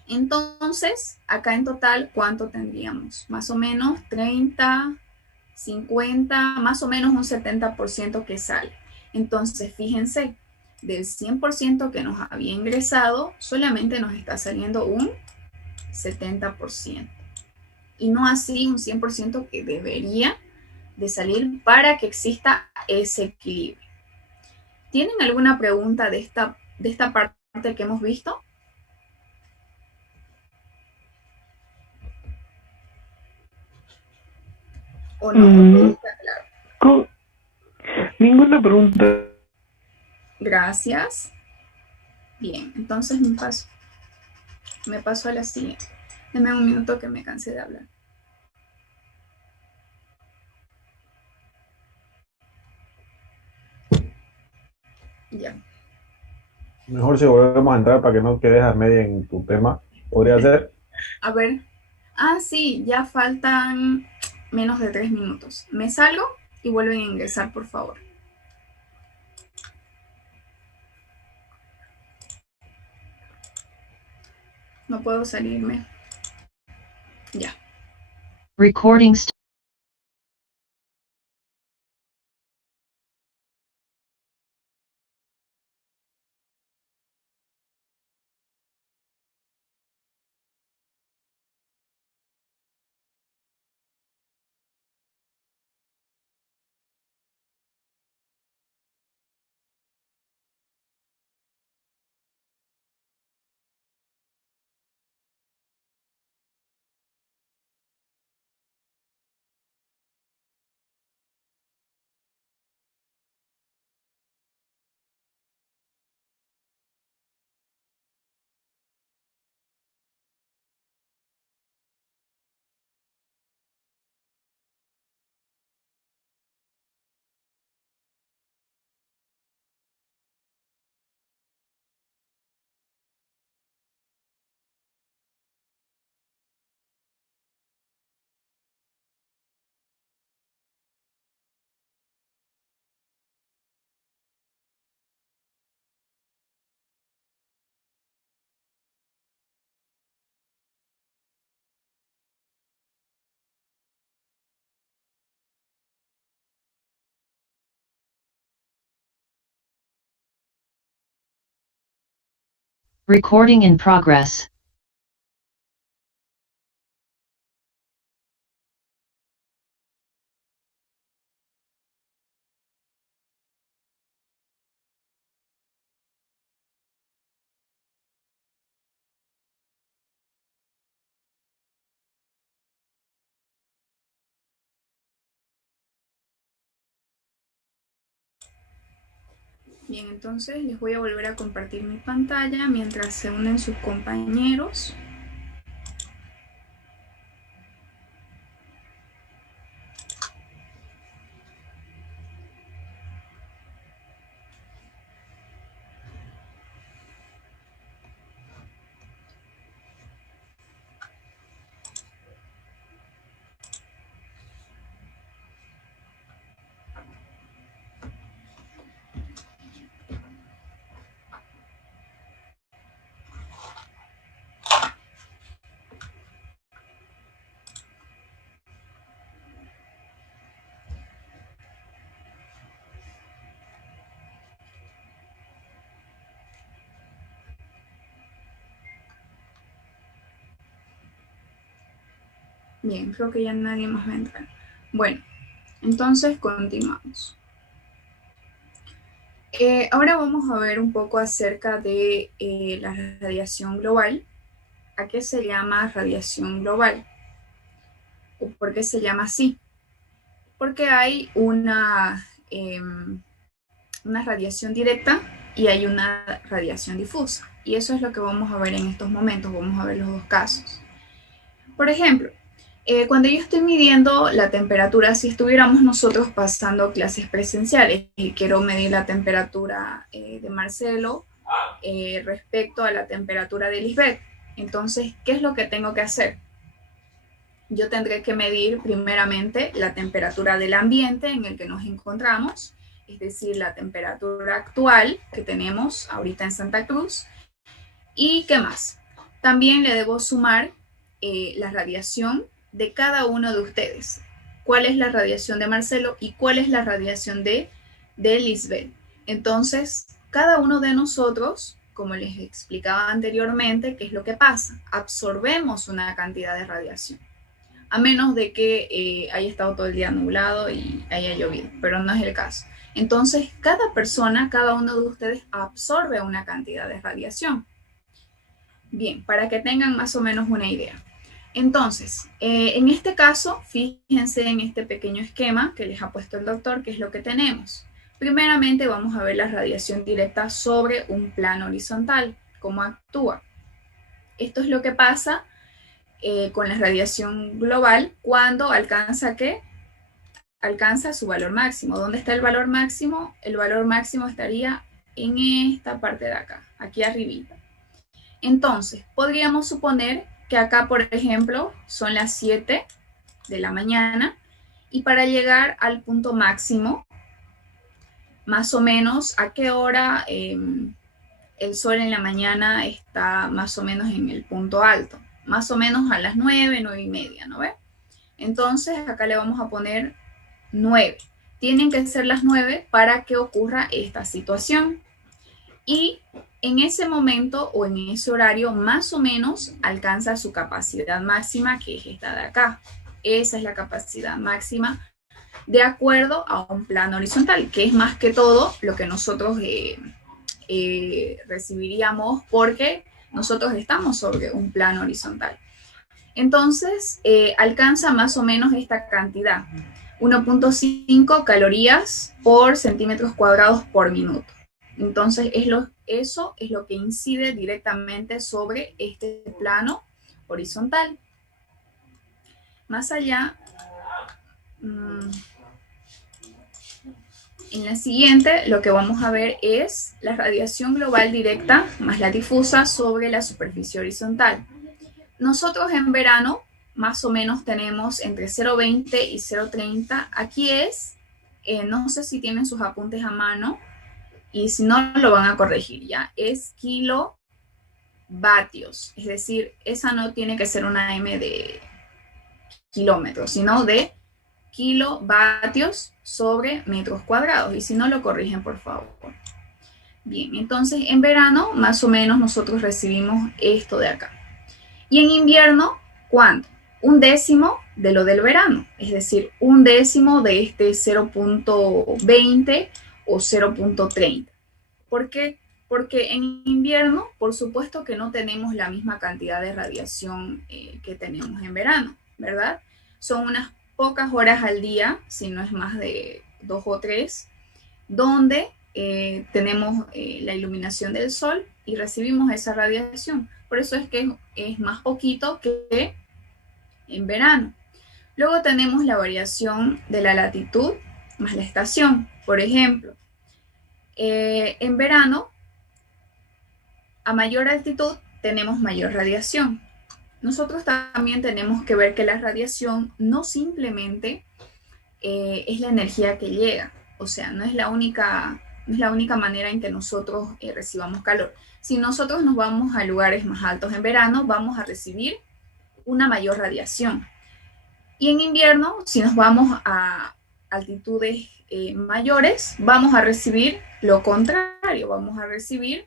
Entonces, acá en total, ¿cuánto tendríamos? Más o menos 30, 50, más o menos un 70% que sale. Entonces, fíjense, del 100% que nos había ingresado, solamente nos está saliendo un 70%. Y no así un 100% que debería de salir para que exista ese equilibrio. ¿Tienen alguna pregunta de esta parte que hemos visto? ¿O no? Ninguna pregunta. Gracias. Bien, entonces me paso a la siguiente. Denme un minuto que me cansé de hablar. Ya. Mejor si volvemos a entrar para que no quedes a media en tu tema. Podría ser. A ver. Ah, sí, ya faltan menos de 3 minutos. Me salgo y vuelven a ingresar, por favor. No puedo salirme. Ya. Recording Recording in progress. Bien, entonces les voy a volver a compartir mi pantalla mientras se unen sus compañeros. Bien, creo que ya nadie más va a entrar. Bueno, entonces continuamos. Ahora vamos a ver un poco acerca de la radiación global. ¿A qué se llama radiación global? ¿O por qué se llama así? Porque hay una radiación directa y hay una radiación difusa. Y eso es lo que vamos a ver en estos momentos. Vamos a ver los dos casos. Por ejemplo, cuando yo estoy midiendo la temperatura, si estuviéramos nosotros pasando clases presenciales y quiero medir la temperatura de Marcelo respecto a la temperatura de Lisbeth, entonces, ¿qué es lo que tengo que hacer? Yo tendré que medir primeramente la temperatura del ambiente en el que nos encontramos, es decir, la temperatura actual que tenemos ahorita en Santa Cruz. ¿Y qué más? También le debo sumar la radiación de cada uno de ustedes. ¿Cuál es la radiación de Marcelo y cuál es la radiación de Lisbeth? Entonces, cada uno de nosotros, como les explicaba anteriormente, ¿qué es lo que pasa? Absorbemos una cantidad de radiación, a menos de que haya estado todo el día nublado y haya llovido, pero no es el caso. Entonces, cada persona, cada uno de ustedes absorbe una cantidad de radiación. Bien, para que tengan más o menos una idea. Entonces, en este caso, fíjense en este pequeño esquema que les ha puesto el doctor, que es lo que tenemos. Primeramente vamos a ver la radiación directa sobre un plano horizontal, cómo actúa. Esto es lo que pasa con la radiación global cuando alcanza, ¿qué? Alcanza su valor máximo. ¿Dónde está el valor máximo? El valor máximo estaría en esta parte de acá, aquí arribita. Entonces, podríamos suponer que acá, por ejemplo, son las 7 de la mañana y para llegar al punto máximo, más o menos, ¿a qué hora el sol en la mañana está más o menos en el punto alto? Más o menos a las 9, 9 y media, ¿no ve? Entonces, acá le vamos a poner 9. Tienen que ser las 9 para que ocurra esta situación. Y en ese momento o en ese horario más o menos alcanza su capacidad máxima, que es esta de acá. Esa es la capacidad máxima de acuerdo a un plano horizontal, que es más que todo lo que nosotros recibiríamos porque nosotros estamos sobre un plano horizontal. Entonces, alcanza más o menos esta cantidad, 1.5 calorías por centímetros cuadrados por minuto. Entonces, eso es lo que incide directamente sobre este plano horizontal. Más allá, en la siguiente, lo que vamos a ver es la radiación global directa más la difusa sobre la superficie horizontal. Nosotros en verano, más o menos tenemos entre 0.20 y 0.30. Aquí es, no sé si tienen sus apuntes a mano, y si no, lo van a corregir ya. Es kilovatios, es decir, esa no tiene que ser una M de kilómetros, sino de kilovatios sobre metros cuadrados. Y si no, lo corrigen, por favor. Bien, entonces en verano, más o menos, nosotros recibimos esto de acá. Y en invierno, ¿cuánto? 1/10 de lo del verano, es decir, 1/10 de este 0.20 o 0.30. ¿Por qué? Porque en invierno, por supuesto que no tenemos la misma cantidad de radiación que tenemos en verano, ¿verdad? Son unas pocas horas al día, si no es más de 2 o 3, donde tenemos la iluminación del sol y recibimos esa radiación. Por eso es que es más poquito que en verano. Luego tenemos la variación de la latitud más la estación. Por ejemplo, en verano, a mayor altitud tenemos mayor radiación. Nosotros también tenemos que ver que la radiación no simplemente es la energía que llega, o sea, no es la única manera en que nosotros recibamos calor. Si nosotros nos vamos a lugares más altos en verano, vamos a recibir una mayor radiación. Y en invierno, si nos vamos a altitudes mayores, vamos a recibir lo contrario, vamos a recibir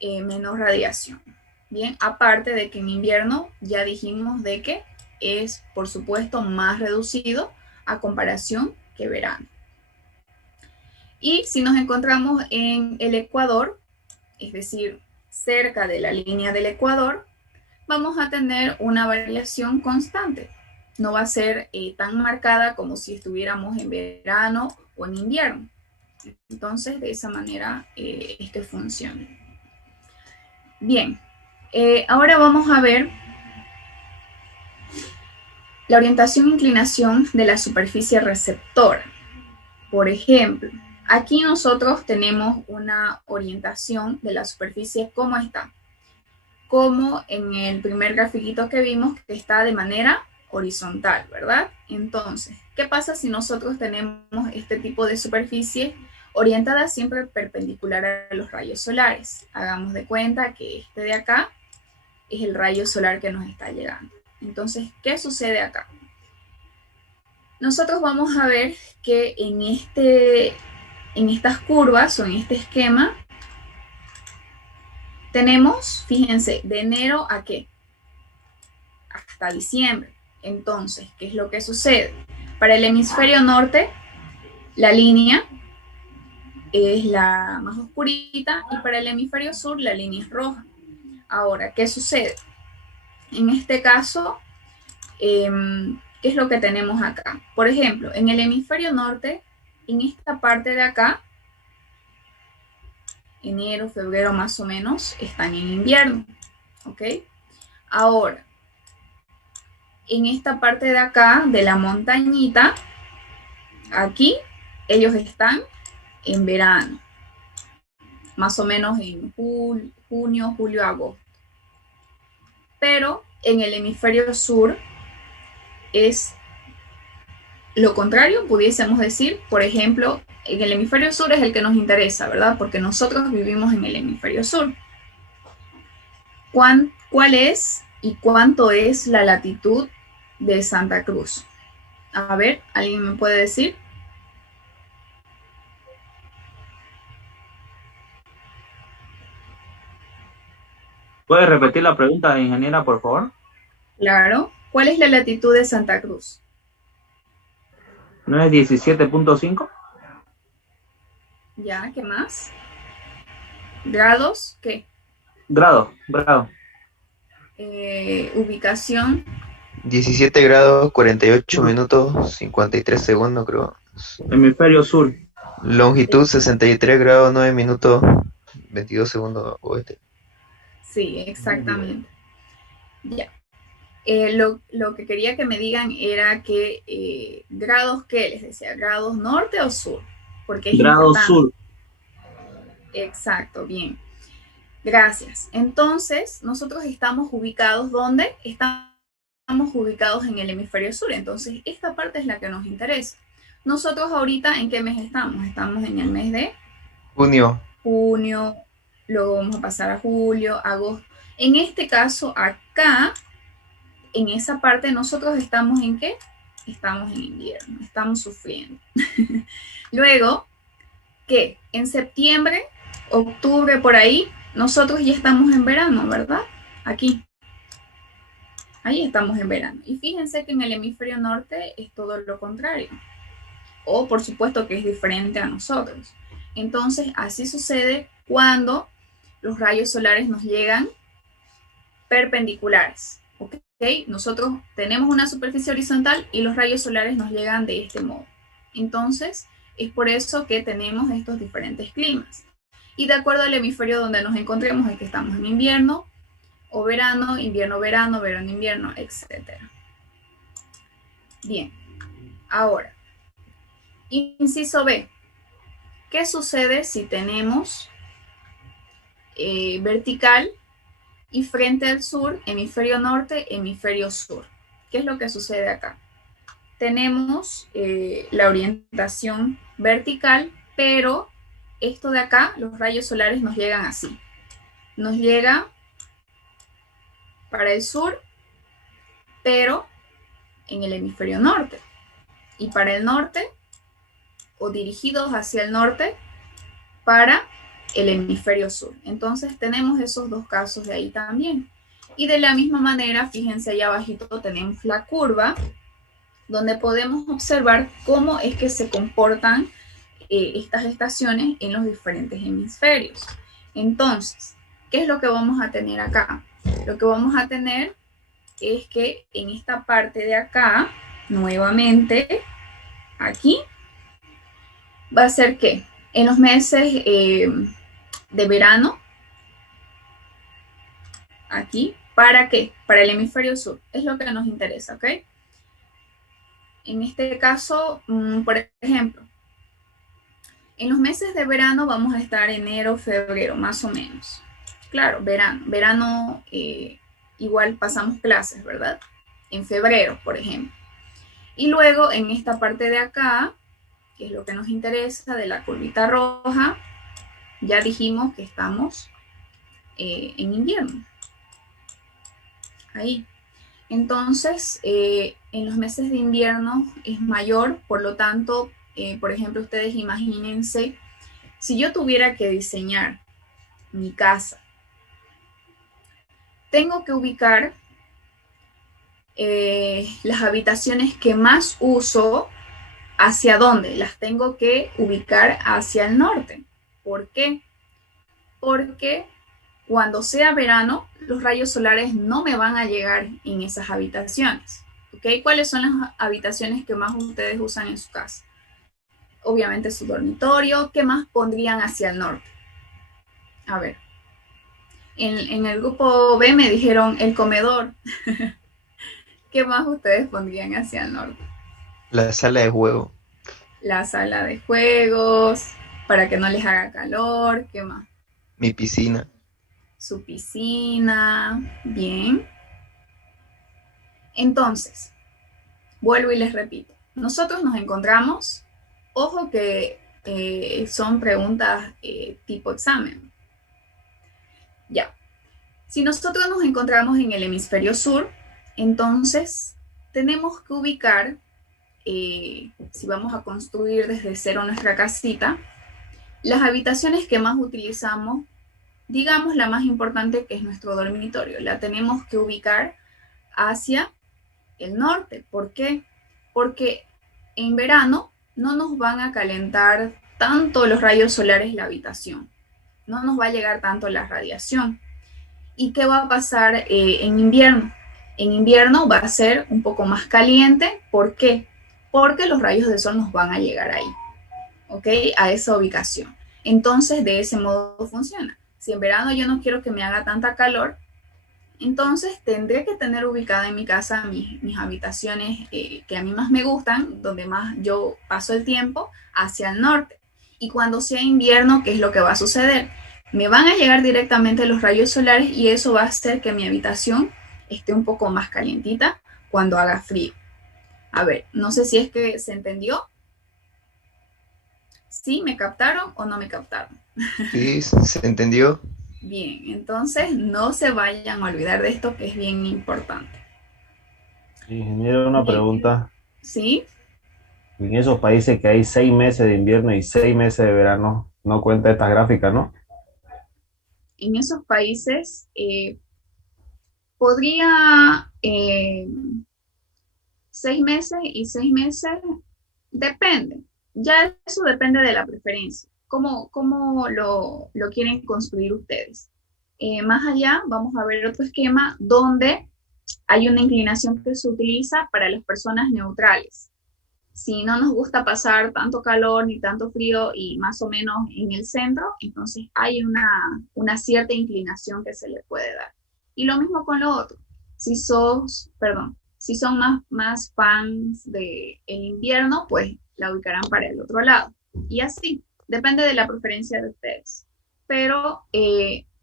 menos radiación. Bien, aparte de que en invierno ya dijimos de que es, por supuesto, más reducido a comparación que verano. Y si nos encontramos en el ecuador, es decir, cerca de la línea del ecuador, vamos a tener una variación constante. No va a ser tan marcada como si estuviéramos en verano o en invierno. Entonces, de esa manera es que funciona. Bien, ahora vamos a ver la orientación e inclinación de la superficie receptora. Por ejemplo, aquí nosotros tenemos una orientación de la superficie, ¿cómo está? Como en el primer grafiquito que vimos, que está de manera horizontal, ¿verdad? Entonces, ¿qué pasa si nosotros tenemos este tipo de superficie orientada siempre perpendicular a los rayos solares? Hagamos de cuenta que este de acá es el rayo solar que nos está llegando. Entonces, ¿qué sucede acá? Nosotros vamos a ver que en estas curvas o en este esquema tenemos, fíjense, de enero a ¿qué? Hasta diciembre. Entonces, ¿qué es lo que sucede? Para el hemisferio norte, la línea es la más oscurita y para el hemisferio sur la línea es roja. Ahora, ¿qué sucede? En este caso, ¿qué es lo que tenemos acá? Por ejemplo, en el hemisferio norte, en esta parte de acá, enero, febrero más o menos, están en invierno, ¿ok? Ahora, en esta parte de acá, de la montañita, aquí, ellos están en verano, más o menos en junio, julio, agosto. Pero en el hemisferio sur es lo contrario, pudiésemos decir. Por ejemplo, en el hemisferio sur es el que nos interesa, ¿verdad? Porque nosotros vivimos en el hemisferio sur. ¿Cuál es y cuánto es la latitud de Santa Cruz? A ver, ¿alguien me puede decir? ¿Puede repetir la pregunta, ingeniera, por favor? Claro. ¿Cuál es la latitud de Santa Cruz? ¿No es 17.5? Ya, ¿qué más? ¿Grados? ¿Qué? Grado. Ubicación. 17 grados, 48 minutos, 53 segundos, creo. Hemisferio sur. Longitud 63 grados, 9 minutos, 22 segundos oeste. Sí, exactamente. Ya. Lo que quería que me digan era que grados, ¿qué les decía? ¿Grados norte o sur? Porque es Grado importante. sur. Exacto, bien. Gracias. Entonces, nosotros estamos ubicados, ¿dónde? Estamos ubicados en el hemisferio sur. Entonces, esta parte es la que nos interesa. Nosotros ahorita, ¿en qué mes estamos? Estamos en el mes de Junio. Luego vamos a pasar a julio, agosto. En este caso, acá, en esa parte, nosotros estamos ¿en qué? Estamos en invierno, estamos sufriendo. Luego, ¿qué? En septiembre, octubre, por ahí, nosotros ya estamos en verano, ¿verdad? Aquí. Ahí estamos en verano. Y fíjense que en el hemisferio norte es todo lo contrario. O por supuesto que es diferente a nosotros. Entonces, así sucede cuando los rayos solares nos llegan perpendiculares. ¿Ok? Nosotros tenemos una superficie horizontal y los rayos solares nos llegan de este modo. Entonces, es por eso que tenemos estos diferentes climas. Y de acuerdo al hemisferio donde nos encontremos, es que estamos en invierno o verano, invierno, verano, verano, invierno, etc. Bien, ahora, inciso B. ¿Qué sucede si tenemos vertical y frente al sur, hemisferio norte, hemisferio sur? ¿Qué es lo que sucede acá? Tenemos la orientación vertical, pero esto de acá, los rayos solares nos llegan así. Nos llega para el sur, pero en el hemisferio norte. Y para el norte, o dirigidos hacia el norte, para el hemisferio sur. Entonces tenemos esos dos casos de ahí también. Y de la misma manera, fíjense allá abajito tenemos la curva, donde podemos observar cómo es que se comportan estas estaciones en los diferentes hemisferios. Entonces, ¿qué es lo que vamos a tener acá? Lo que vamos a tener es que en esta parte de acá, nuevamente, aquí, va a ser que en los meses de verano, aquí, ¿para qué? Para el hemisferio sur, es lo que nos interesa, ¿ok? En este caso, por ejemplo, en los meses de verano vamos a estar enero, febrero, más o menos. Claro, verano igual pasamos clases, ¿verdad? En febrero, por ejemplo. Y luego en esta parte de acá, que es lo que nos interesa, de la curvita roja, ya dijimos que estamos en invierno. Ahí. Entonces, en los meses de invierno es mayor, por lo tanto, por ejemplo, ustedes imagínense, si yo tuviera que diseñar mi casa, tengo que ubicar las habitaciones que más uso. ¿Hacia dónde? Las tengo que ubicar hacia el norte. ¿Por qué? Porque cuando sea verano, los rayos solares no me van a llegar en esas habitaciones. ¿Ok? ¿Cuáles son las habitaciones que más ustedes usan en su casa? Obviamente su dormitorio. ¿Qué más pondrían hacia el norte? A ver. En el grupo B me dijeron el comedor. ¿Qué más ustedes pondrían hacia el norte? La sala de juego. La sala de juegos, para que no les haga calor. ¿Qué más? Mi piscina. Su piscina. Bien. Entonces, vuelvo y les repito. Nosotros nos encontramos, ojo que son preguntas tipo examen. Ya. Si nosotros nos encontramos en el hemisferio sur, entonces tenemos que ubicar, si vamos a construir desde cero nuestra casita, las habitaciones que más utilizamos, digamos la más importante que es nuestro dormitorio, la tenemos que ubicar hacia el norte. ¿Por qué? Porque en verano no nos van a calentar tanto los rayos solares la habitación, no nos va a llegar tanto la radiación. ¿Y qué va a pasar en invierno? En invierno va a ser un poco más caliente. ¿Por qué? Porque los rayos del sol nos van a llegar ahí, ¿ok? A esa ubicación. Entonces, de ese modo funciona. Si en verano yo no quiero que me haga tanta calor, entonces tendré que tener ubicada en mi casa mis habitaciones que a mí más me gustan, donde más yo paso el tiempo, hacia el norte. Y cuando sea invierno, ¿qué es lo que va a suceder? Me van a llegar directamente los rayos solares y eso va a hacer que mi habitación esté un poco más calientita cuando haga frío. A ver, no sé si es que se entendió. ¿Sí? ¿Me captaron o no me captaron? Sí, se entendió. Bien, entonces no se vayan a olvidar de esto que es bien importante. Ingeniero, una pregunta. ¿Sí? En esos países que hay 6 meses de invierno y 6 meses de verano, no cuenta esta gráfica, ¿no? En esos países podría 6 meses y 6 meses, depende. Ya eso depende de la preferencia. ¿Cómo lo quieren construir ustedes? Más allá vamos a ver otro esquema donde hay una inclinación que se utiliza para las personas neutrales. Si no nos gusta pasar tanto calor ni tanto frío y más o menos en el centro, entonces hay una cierta inclinación que se le puede dar. Y lo mismo con lo otro. Si son más fans del invierno, pues la ubicarán para el otro lado. Y así, depende de la preferencia de ustedes. Pero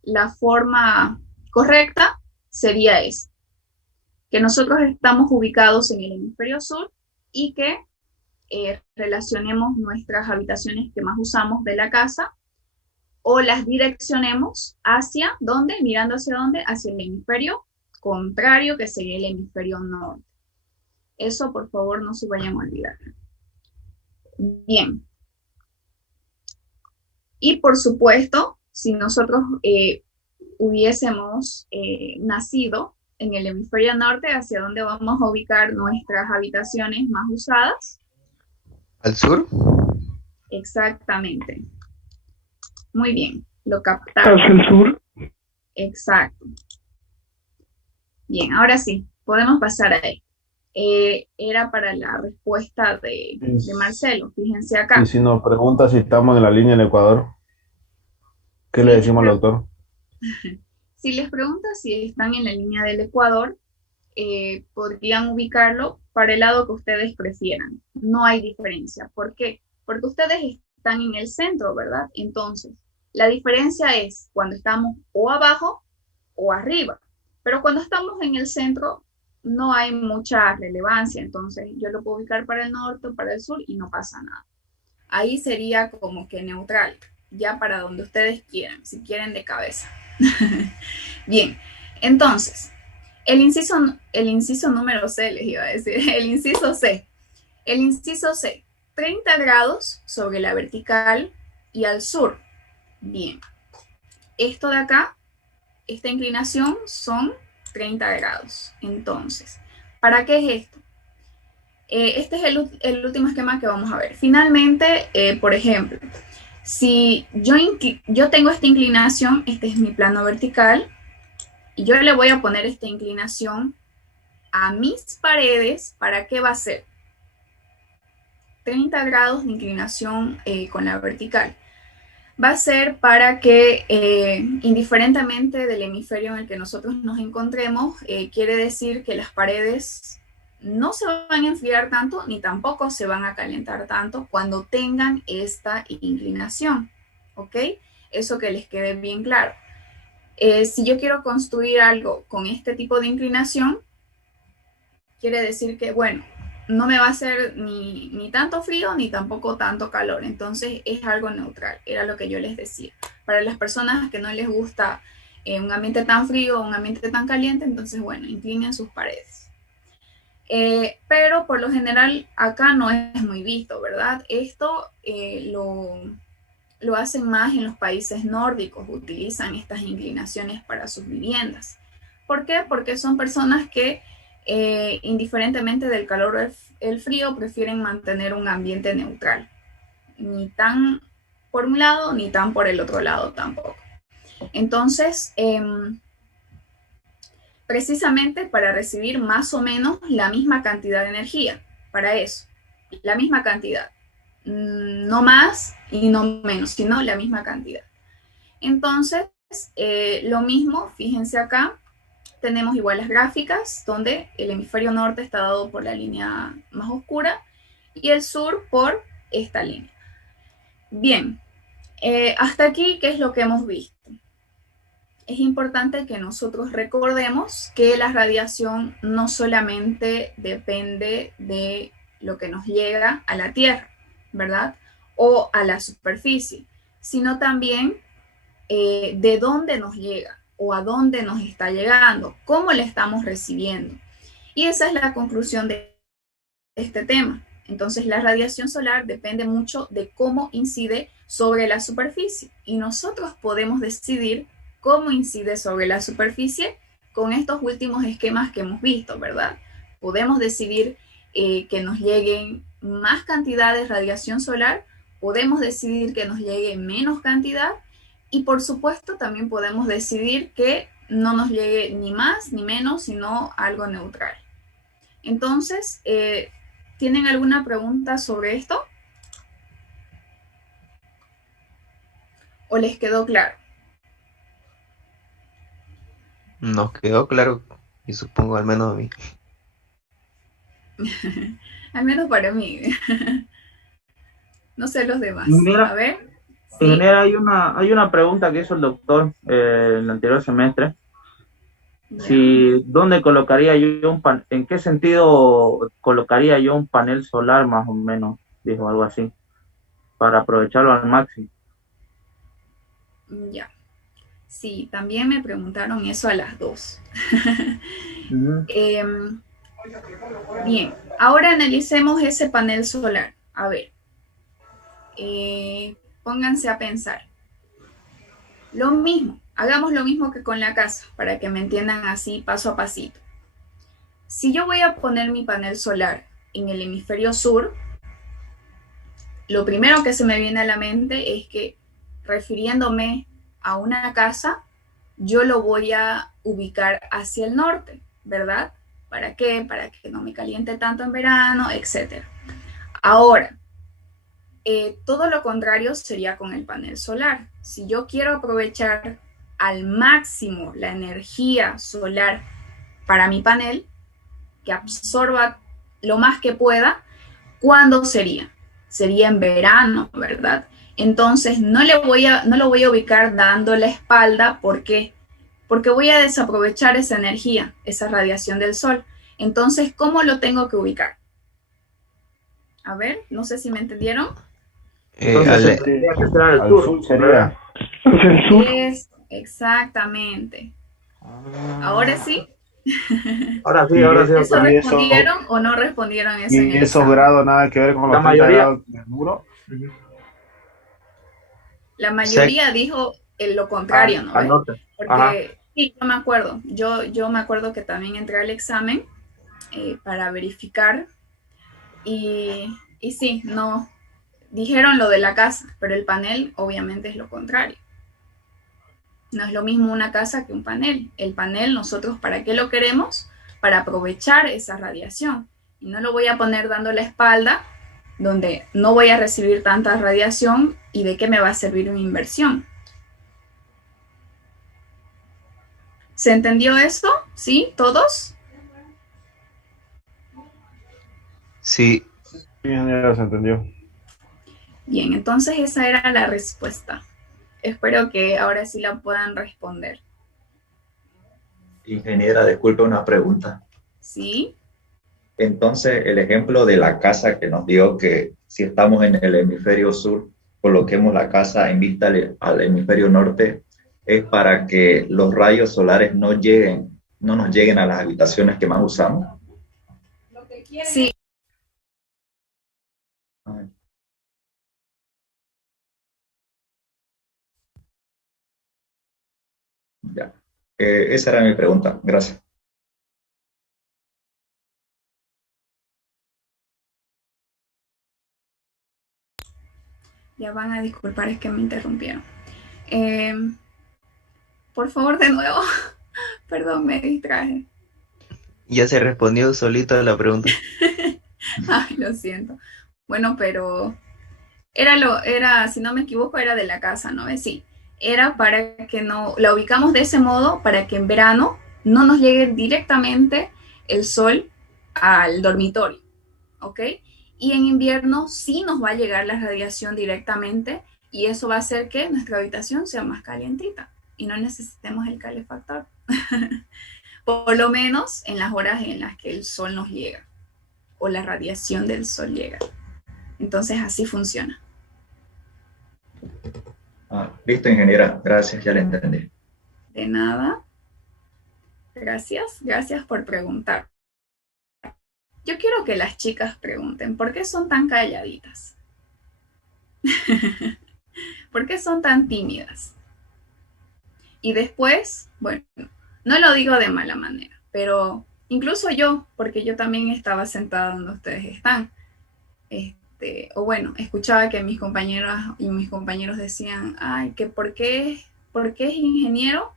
la forma correcta sería esa. Que nosotros estamos ubicados en el hemisferio sur y que relacionemos nuestras habitaciones que más usamos de la casa o las direccionemos hacia ¿dónde? Mirando hacia dónde, hacia el hemisferio contrario, que sería el hemisferio norte. Eso, por favor, no se vayan a olvidar. Bien. Y por supuesto, si nosotros hubiésemos nacido en el hemisferio norte, hacia donde vamos a ubicar nuestras habitaciones más usadas. ¿Al sur? Exactamente. Muy bien, lo captaron. ¿Hacia el sur? Exacto. Bien, ahora sí, podemos pasar a él. Era para la respuesta de Marcelo, fíjense acá. Y si nos pregunta si estamos en la línea del Ecuador, ¿qué le decimos al doctor? Si les pregunta si están en la línea del Ecuador, podrían ubicarlo para el lado que ustedes prefieran. No hay diferencia. ¿Por qué? Porque ustedes están en el centro, ¿verdad? Entonces, la diferencia es cuando estamos o abajo o arriba. Pero cuando estamos en el centro, no hay mucha relevancia. Entonces, yo lo puedo ubicar para el norte o para el sur y no pasa nada. Ahí sería como que neutral, ya para donde ustedes quieran, si quieren de cabeza. Bien, entonces, el inciso número C, les iba a decir, el inciso C. El inciso C, 30 grados sobre la vertical y al sur. Bien, esto de acá, esta inclinación son 30 grados. Entonces, ¿para qué es esto? Este es el último esquema que vamos a ver. Finalmente, por ejemplo, si yo tengo esta inclinación, este es mi plano vertical, y yo le voy a poner esta inclinación a mis paredes, ¿para qué va a ser? 30 grados de inclinación con la vertical. Va a ser para que, indiferentemente del hemisferio en el que nosotros nos encontremos, quiere decir que las paredes no se van a enfriar tanto, ni tampoco se van a calentar tanto cuando tengan esta inclinación, ¿ok? Eso que les quede bien claro. Si yo quiero construir algo con este tipo de inclinación, quiere decir que, bueno, no me va a hacer ni tanto frío ni tampoco tanto calor. Entonces es algo neutral, era lo que yo les decía. Para las personas que no les gusta un ambiente tan frío o un ambiente tan caliente, entonces, bueno, inclinen sus paredes. Pero por lo general acá no es muy visto, ¿verdad? Esto lo hacen más en los países nórdicos, utilizan estas inclinaciones para sus viviendas. ¿Por qué? Porque son personas que indiferentemente del calor o el frío, prefieren mantener un ambiente neutral. Ni tan por un lado, ni tan por el otro lado tampoco. Entonces, precisamente para recibir más o menos la misma cantidad de energía, para eso, la misma cantidad. No más y no menos, sino la misma cantidad. Entonces, lo mismo, fíjense acá, tenemos igual las gráficas, donde el hemisferio norte está dado por la línea más oscura y el sur por esta línea. Bien, hasta aquí, ¿qué es lo que hemos visto? Es importante que nosotros recordemos que la radiación no solamente depende de lo que nos llega a la Tierra, ¿verdad? O a la superficie, sino también de dónde nos llega o a dónde nos está llegando, cómo le estamos recibiendo. Y esa es la conclusión de este tema. Entonces, la radiación solar depende mucho de cómo incide sobre la superficie y nosotros podemos decidir cómo incide sobre la superficie con estos últimos esquemas que hemos visto, ¿verdad? Podemos decidir que nos lleguen más cantidad de radiación solar, podemos decidir que nos llegue menos cantidad y por supuesto también podemos decidir que no nos llegue ni más ni menos, sino algo neutral. Entonces, ¿tienen alguna pregunta sobre esto? ¿O les quedó claro? Nos quedó claro, y supongo al menos a mí. Al menos para mí. No sé los demás. Mira, A ver. Sí. Hay una pregunta que hizo el doctor en el anterior semestre. Si, ¿dónde colocaría yo en qué sentido colocaría yo un panel solar más o menos? Dijo algo así, para aprovecharlo al máximo. Ya. Sí, también me preguntaron eso a las dos. Bien, ahora analicemos ese panel solar. A ver, pónganse a pensar. Lo mismo, Hagamos lo mismo que con la casa, para que me entiendan así paso a pasito. Si yo voy a poner mi panel solar en el hemisferio sur, lo primero que se me viene a la mente es que, refiriéndome a una casa, yo lo voy a ubicar hacia el norte, ¿verdad? ¿Para qué? Para que no me caliente tanto en verano, etc. Ahora, todo lo contrario sería con el panel solar. Si yo quiero aprovechar al máximo la energía solar para mi panel, que absorba lo más que pueda, ¿cuándo sería? Sería en verano, ¿verdad? Entonces no lo voy a ubicar dando la espalda. ¿Por qué? Porque voy a desaprovechar esa energía, esa radiación del sol. Entonces, ¿cómo lo tengo que ubicar? A ver, no sé si me entendieron. Entonces tendría que ser al sur sería. El sur. Exactamente. Ahora sí. Ahora sí. ¿Eso respondieron o no respondieron eso? ¿Y esos grados nada que ver con los 30 grados del muro? La mayoría dijo lo contrario, ¿no? Al norte. Porque sí, yo me acuerdo. Yo me acuerdo que también entré al examen para verificar y sí, no, dijeron lo de la casa, pero el panel obviamente es lo contrario. No es lo mismo una casa que un panel. El panel, nosotros, ¿para qué lo queremos? Para aprovechar esa radiación. Y no lo voy a poner dando la espalda, donde no voy a recibir tanta radiación. ¿Y de qué me va a servir mi inversión? ¿Se entendió esto? ¿Sí? ¿Todos? Sí. Bien, ya se entendió. Bien, entonces esa era la respuesta. Espero que ahora sí la puedan responder. Ingeniera, disculpe una pregunta. ¿Sí? Entonces, el ejemplo de la casa que nos dio que si estamos en el hemisferio sur, coloquemos la casa en vista al hemisferio norte, es para que los rayos solares no nos lleguen a las habitaciones que más usamos. Sí. Ya. Esa era mi pregunta. Gracias. Ya van a disculpar, es que me interrumpieron. Por favor, de nuevo. Perdón, me distraje. Ya se respondió solito a la pregunta. Ay, lo siento. Bueno, pero era, si no me equivoco, era de la casa, ¿no? Sí, era para que no, la ubicamos de ese modo para que en verano no nos llegue directamente el sol al dormitorio, ¿ok? Y en invierno sí nos va a llegar la radiación directamente y eso va a hacer que nuestra habitación sea más calientita y no necesitemos el calefactor. Por lo menos en las horas en las que el sol nos llega o la radiación del sol llega. Entonces así funciona. Listo, ingeniera. Gracias, ya le entendí. De nada. Gracias por preguntar. Yo quiero que las chicas pregunten, ¿por qué son tan calladitas? ¿Por qué son tan tímidas? Y después, bueno, no lo digo de mala manera, pero incluso yo, porque yo también estaba sentada donde ustedes están, o bueno, escuchaba que mis compañeras y mis compañeros decían, ay, que ¿por qué es ingeniero?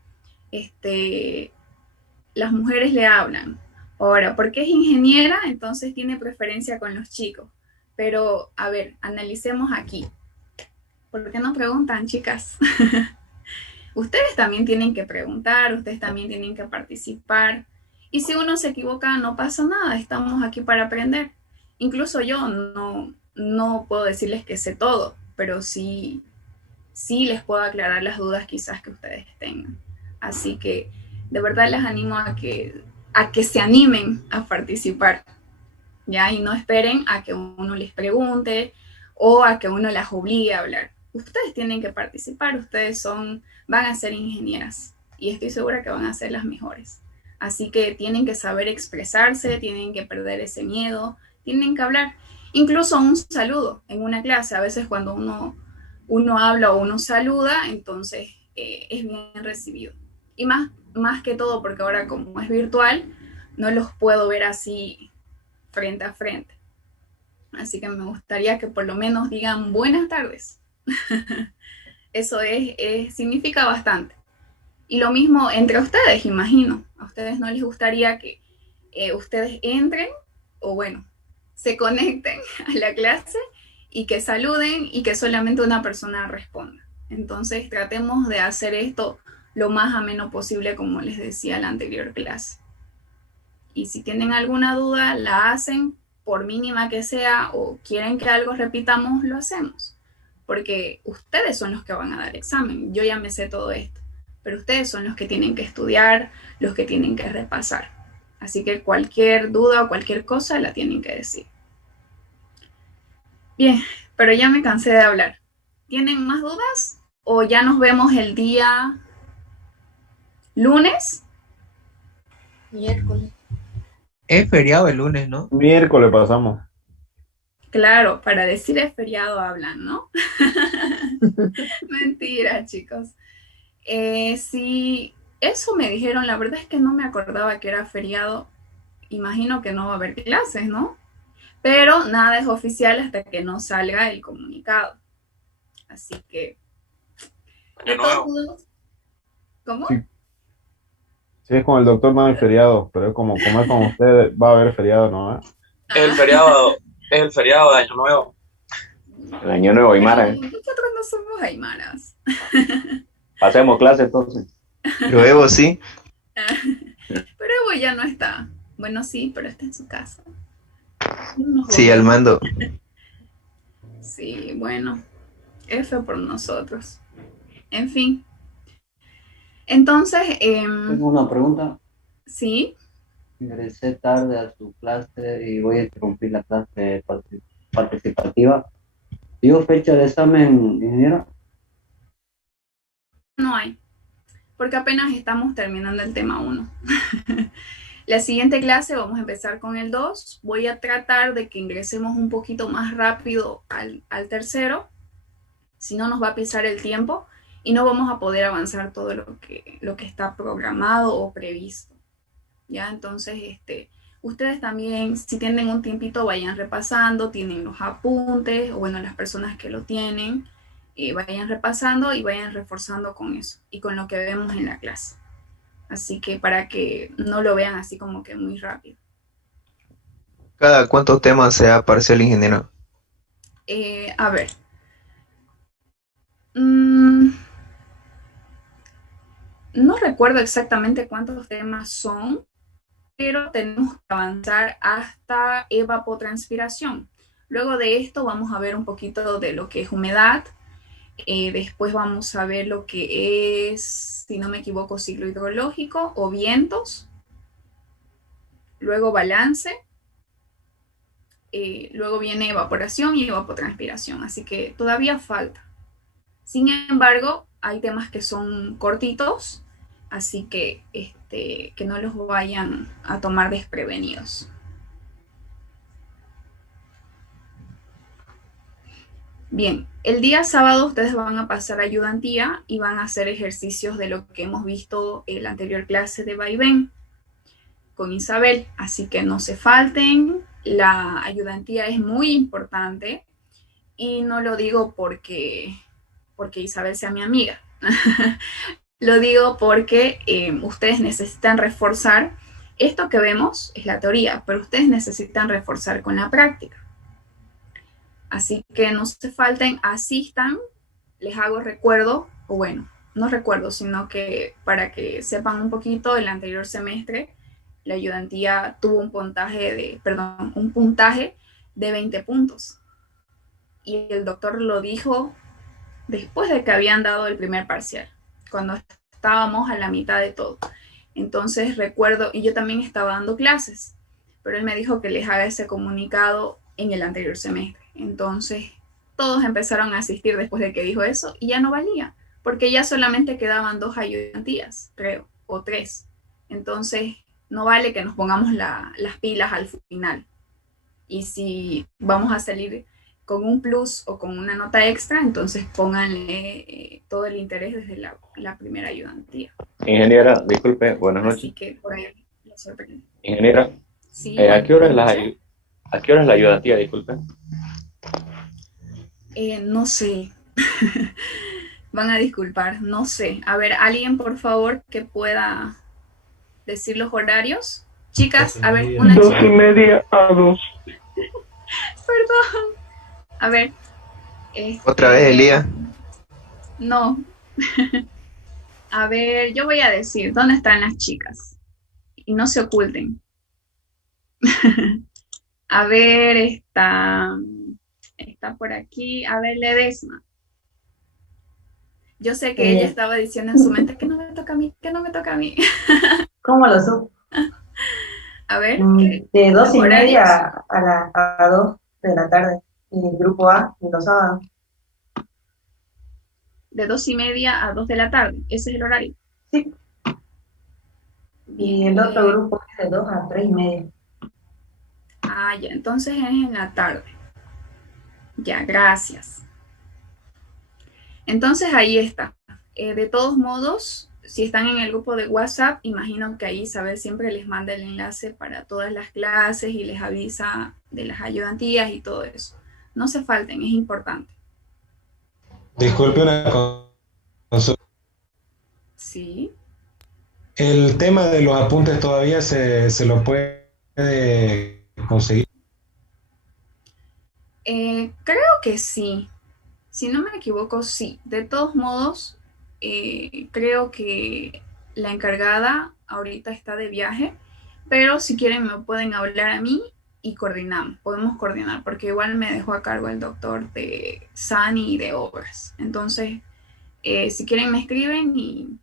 Las mujeres le hablan. Ahora, porque es ingeniera, entonces tiene preferencia con los chicos. Pero, a ver, analicemos aquí. ¿Por qué no preguntan, chicas? Ustedes también tienen que preguntar, ustedes también tienen que participar. Y si uno se equivoca, no pasa nada, estamos aquí para aprender. Incluso yo no puedo decirles que sé todo, pero sí les puedo aclarar las dudas quizás que ustedes tengan. Así que de verdad les animo a que se animen a participar, ¿ya? Y no esperen a que uno les pregunte o a que uno las obligue a hablar. Ustedes tienen que participar, ustedes van a ser ingenieras y estoy segura que van a ser las mejores. Así que tienen que saber expresarse, tienen que perder ese miedo, tienen que hablar. Incluso un saludo en una clase, a veces cuando uno habla o uno saluda, entonces es bien recibido. Y más que todo porque ahora como es virtual, no los puedo ver así frente a frente. Así que me gustaría que por lo menos digan buenas tardes. Eso significa bastante. Y lo mismo entre ustedes, imagino. A ustedes no les gustaría que ustedes entren o bueno, se conecten a la clase y que saluden y que solamente una persona responda. Entonces tratemos de hacer esto lo más ameno posible, como les decía en la anterior clase. Y si tienen alguna duda, la hacen, por mínima que sea, o quieren que algo repitamos, lo hacemos. Porque ustedes son los que van a dar examen. Yo ya me sé todo esto, pero ustedes son los que tienen que estudiar, los que tienen que repasar. Así que cualquier duda o cualquier cosa la tienen que decir. Bien, pero ya me cansé de hablar. ¿Tienen más dudas? ¿O ya nos vemos el día lunes? Miércoles. Es feriado el lunes, ¿no? Miércoles pasamos. Claro, para decir es feriado hablan, ¿no? Mentira, chicos. Sí, eso me dijeron, la verdad es que no me acordaba que era feriado. Imagino que no va a haber clases, ¿no? Pero nada es oficial hasta que no salga el comunicado. Así que... De nuevo. ¿Cómo? Sí. Si es con el doctor no hay feriado, pero como es con usted, va a haber feriado, ¿no? Es el feriado de Año Nuevo. El año nuevo, Aymara. Nosotros no somos aymaras. Pasemos clase entonces. Pero Evo sí. Pero Evo ya no está. Bueno, sí, pero está en su casa. Sí, al mando. Sí, bueno. F por nosotros. En fin. Entonces, Tengo una pregunta. sí. Ingresé tarde a su clase y voy a interrumpir la clase participativa. ¿Dio fecha de examen, ingeniero? No hay, porque apenas estamos terminando el tema 1. La siguiente clase vamos a empezar con el 2. Voy a tratar de que ingresemos un poquito más rápido al tercero, si no nos va a pisar el tiempo y no vamos a poder avanzar todo lo que está programado o previsto. ¿Ya? Entonces, ustedes también, si tienen un tiempito, vayan repasando, tienen los apuntes, o bueno, las personas que lo tienen, vayan repasando y vayan reforzando con eso y con lo que vemos en la clase. Así que para que no lo vean así como que muy rápido. ¿Cada cuántos temas se apareció el ingeniero? A ver. No recuerdo exactamente cuántos temas son, pero tenemos que avanzar hasta evapotranspiración. Luego de esto vamos a ver un poquito de lo que es humedad. Después vamos a ver lo que es, si no me equivoco, ciclo hidrológico o vientos. Luego balance. Luego viene evaporación y evapotranspiración. Así que todavía falta. Sin embargo, hay temas que son cortitos, así que que no los vayan a tomar desprevenidos. Bien, el día sábado ustedes van a pasar a ayudantía y van a hacer ejercicios de lo que hemos visto en la anterior clase de vaivén con Isabel, así que no se falten. La ayudantía es muy importante y no lo digo porque Isabel sea mi amiga. Lo digo porque ustedes necesitan reforzar. Esto que vemos es la teoría, pero ustedes necesitan reforzar con la práctica. Así que no se falten, asistan, les hago recuerdo, o bueno, no recuerdo, sino que para que sepan un poquito, el anterior semestre la ayudantía tuvo un puntaje de 20 puntos. Y el doctor lo dijo después de que habían dado el primer parcial, cuando estábamos a la mitad de todo. Entonces recuerdo, y yo también estaba dando clases, pero él me dijo que les haga ese comunicado en el anterior semestre. Entonces todos empezaron a asistir después de que dijo eso y ya no valía, porque ya solamente quedaban 2 ayudantías, creo, o 3. Entonces no vale que nos pongamos las pilas al final. Y si vamos a salir con un plus o con una nota extra, entonces pónganle todo el interés desde la primera ayudantía. Ingeniera, disculpe, buenas Así noches. que por ahí lo sorprende. Ingeniera, Sí, ¿a qué hora es ¿escucha? ¿a qué hora es la ayudantía? Disculpe. No sé. Van a disculpar, no sé. A ver, alguien por favor que pueda decir los horarios. Chicas, a ver, una chica. 2:30 a 2. Perdón. A ver. Otra vez, Elías. No. A ver, yo voy a decir, ¿dónde están las chicas? Y no se oculten. A ver, está por aquí. A ver, Ledesma. Yo sé que ella estaba diciendo en su mente que no me toca a mí, que no me toca a mí. ¿Cómo lo supo? A ver. De 2:30 a 2 de la tarde. En el grupo A, y los sábados. De 2:30 a 2 de la tarde. Ese es el horario. Sí. Y el otro grupo es de 2 a 3:30. Ah, ya. Entonces es en la tarde. Ya, gracias. Entonces ahí está. De todos modos, si están en el grupo de WhatsApp, imagino que ahí Isabel siempre les manda el enlace para todas las clases y les avisa de las ayudantías y todo eso. No se falten, es importante. Disculpe una consulta. Sí. El tema de los apuntes todavía se lo puede conseguir. Creo que sí. Si no me equivoco, sí. De todos modos, creo que la encargada ahorita está de viaje, pero si quieren me pueden hablar a mí y coordinamos. Podemos coordinar, porque igual me dejó a cargo el doctor de SANI y de obras. Entonces, si quieren me escriben y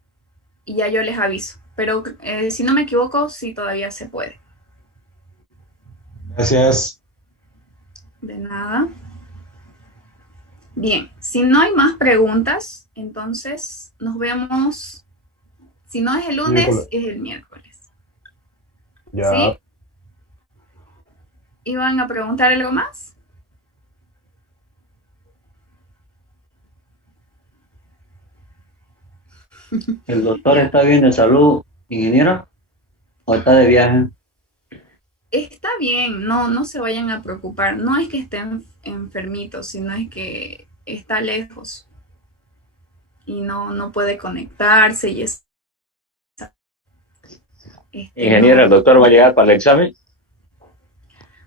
ya yo les aviso. Pero si no me equivoco, sí todavía se puede. Gracias. De nada. Bien, si no hay más preguntas, entonces nos vemos. Si no es el lunes, Miércoles. es el miércoles. Ya. ¿Sí? ¿Iban a preguntar algo más? ¿El doctor está bien de salud, ingeniera? ¿O está de viaje? Está bien, no se vayan a preocupar. No es que estén enfermitos, sino es que está lejos y no puede conectarse y es... Ingeniera, ¿el doctor va a llegar para el examen?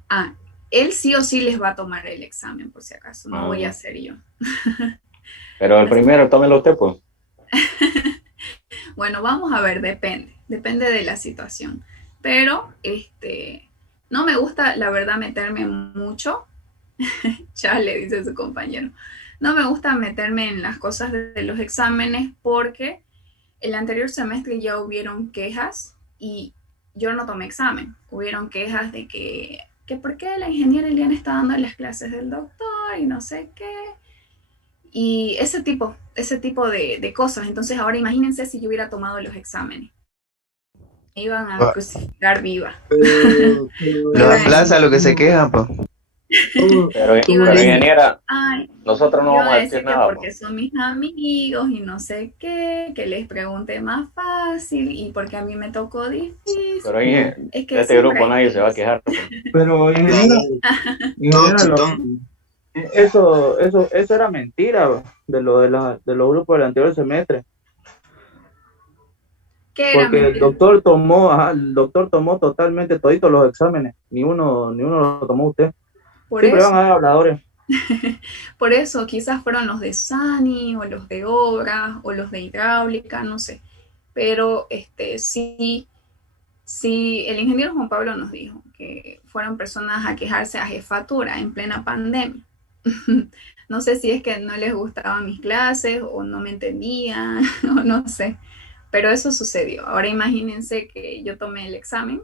Ah, él sí o sí les va a tomar el examen, por si acaso. No voy a hacer yo. Pero el primero, tómelo usted, pues. Bueno, vamos a ver, depende de la situación. Pero, no me gusta, la verdad, meterme mucho. Ya le dice su compañero. No me gusta meterme en las cosas de los exámenes porque el anterior semestre ya hubieron quejas y yo no tomé examen. Hubieron quejas de que por qué la ingeniera Eliana está dando las clases del doctor y no sé qué. Y ese tipo de cosas. Entonces ahora imagínense si yo hubiera tomado los exámenes. Me iban a crucificar viva. Los aplaza lo que se quejan, pues. Pero Iba a decir, ingeniera, ay, nosotros no iba vamos a a decir decir que nada, porque son mis amigos y no sé qué, que les pregunte más fácil y porque a mí me tocó difícil. Pero ahí, Es que de este siempre grupo hay nadie se va a quejas. quejar. Pero eso era mentira de los grupos del anterior semestre. ¿Qué era Porque el mentira? doctor tomó totalmente toditos los exámenes, ni uno lo tomó usted. Por Siempre eso. van a haber habladores. Por eso quizás fueron los de SANI o los de obras o los de hidráulica, no sé. Pero sí, el ingeniero Juan Pablo nos dijo que fueron personas a quejarse a jefatura en plena pandemia. No sé si es que no les gustaban mis clases o no me entendían o no sé. Pero eso sucedió. Ahora imagínense que yo tomé el examen.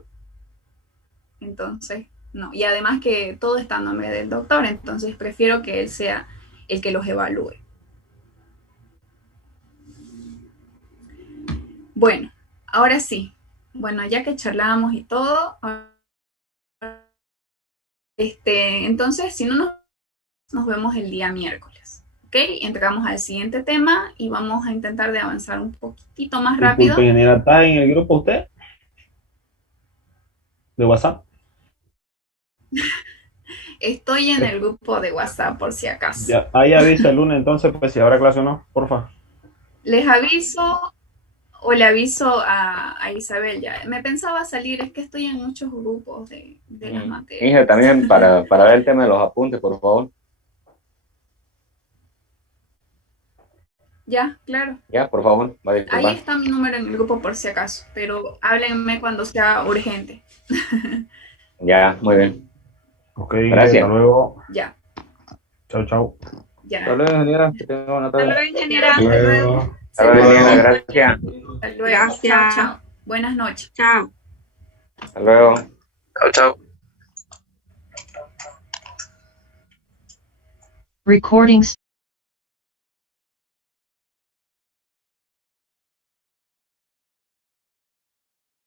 Entonces, no. Y además que todo está a nombre del doctor. Entonces prefiero que él sea el que los evalúe. Bueno, ahora sí. Bueno, ya que charlamos y todo. Entonces, si no nos nos vemos el día miércoles. ¿Ok? Entramos al siguiente tema y vamos a intentar de avanzar un poquitito más rápido. Disculpe, ingeniera, ¿está en el grupo usted? ¿De WhatsApp? Estoy en el grupo de WhatsApp por si acaso. Ya, ahí avisa el lunes entonces, pues si habrá clase o no, porfa. Les aviso o le aviso a Isabel ya. Me pensaba salir, es que estoy en muchos grupos de las materias. Inge, también para ver el tema de los apuntes, por favor. Ya, claro. Ya, por favor, va a Ahí disculpar. está mi número en el grupo por si acaso, pero háblenme cuando sea urgente. Ya, muy bien. Ok, Gracias. hasta luego. Ya, Chao, chao. ya. Hasta luego, ingeniera. Que tenga buena Hasta tarde. luego, ingeniera. Hasta luego. Hasta luego, ingeniera, gracias. Hasta luego. Chao, chao. Buenas noches. Chao. Hasta luego. Chao, chao. Recordings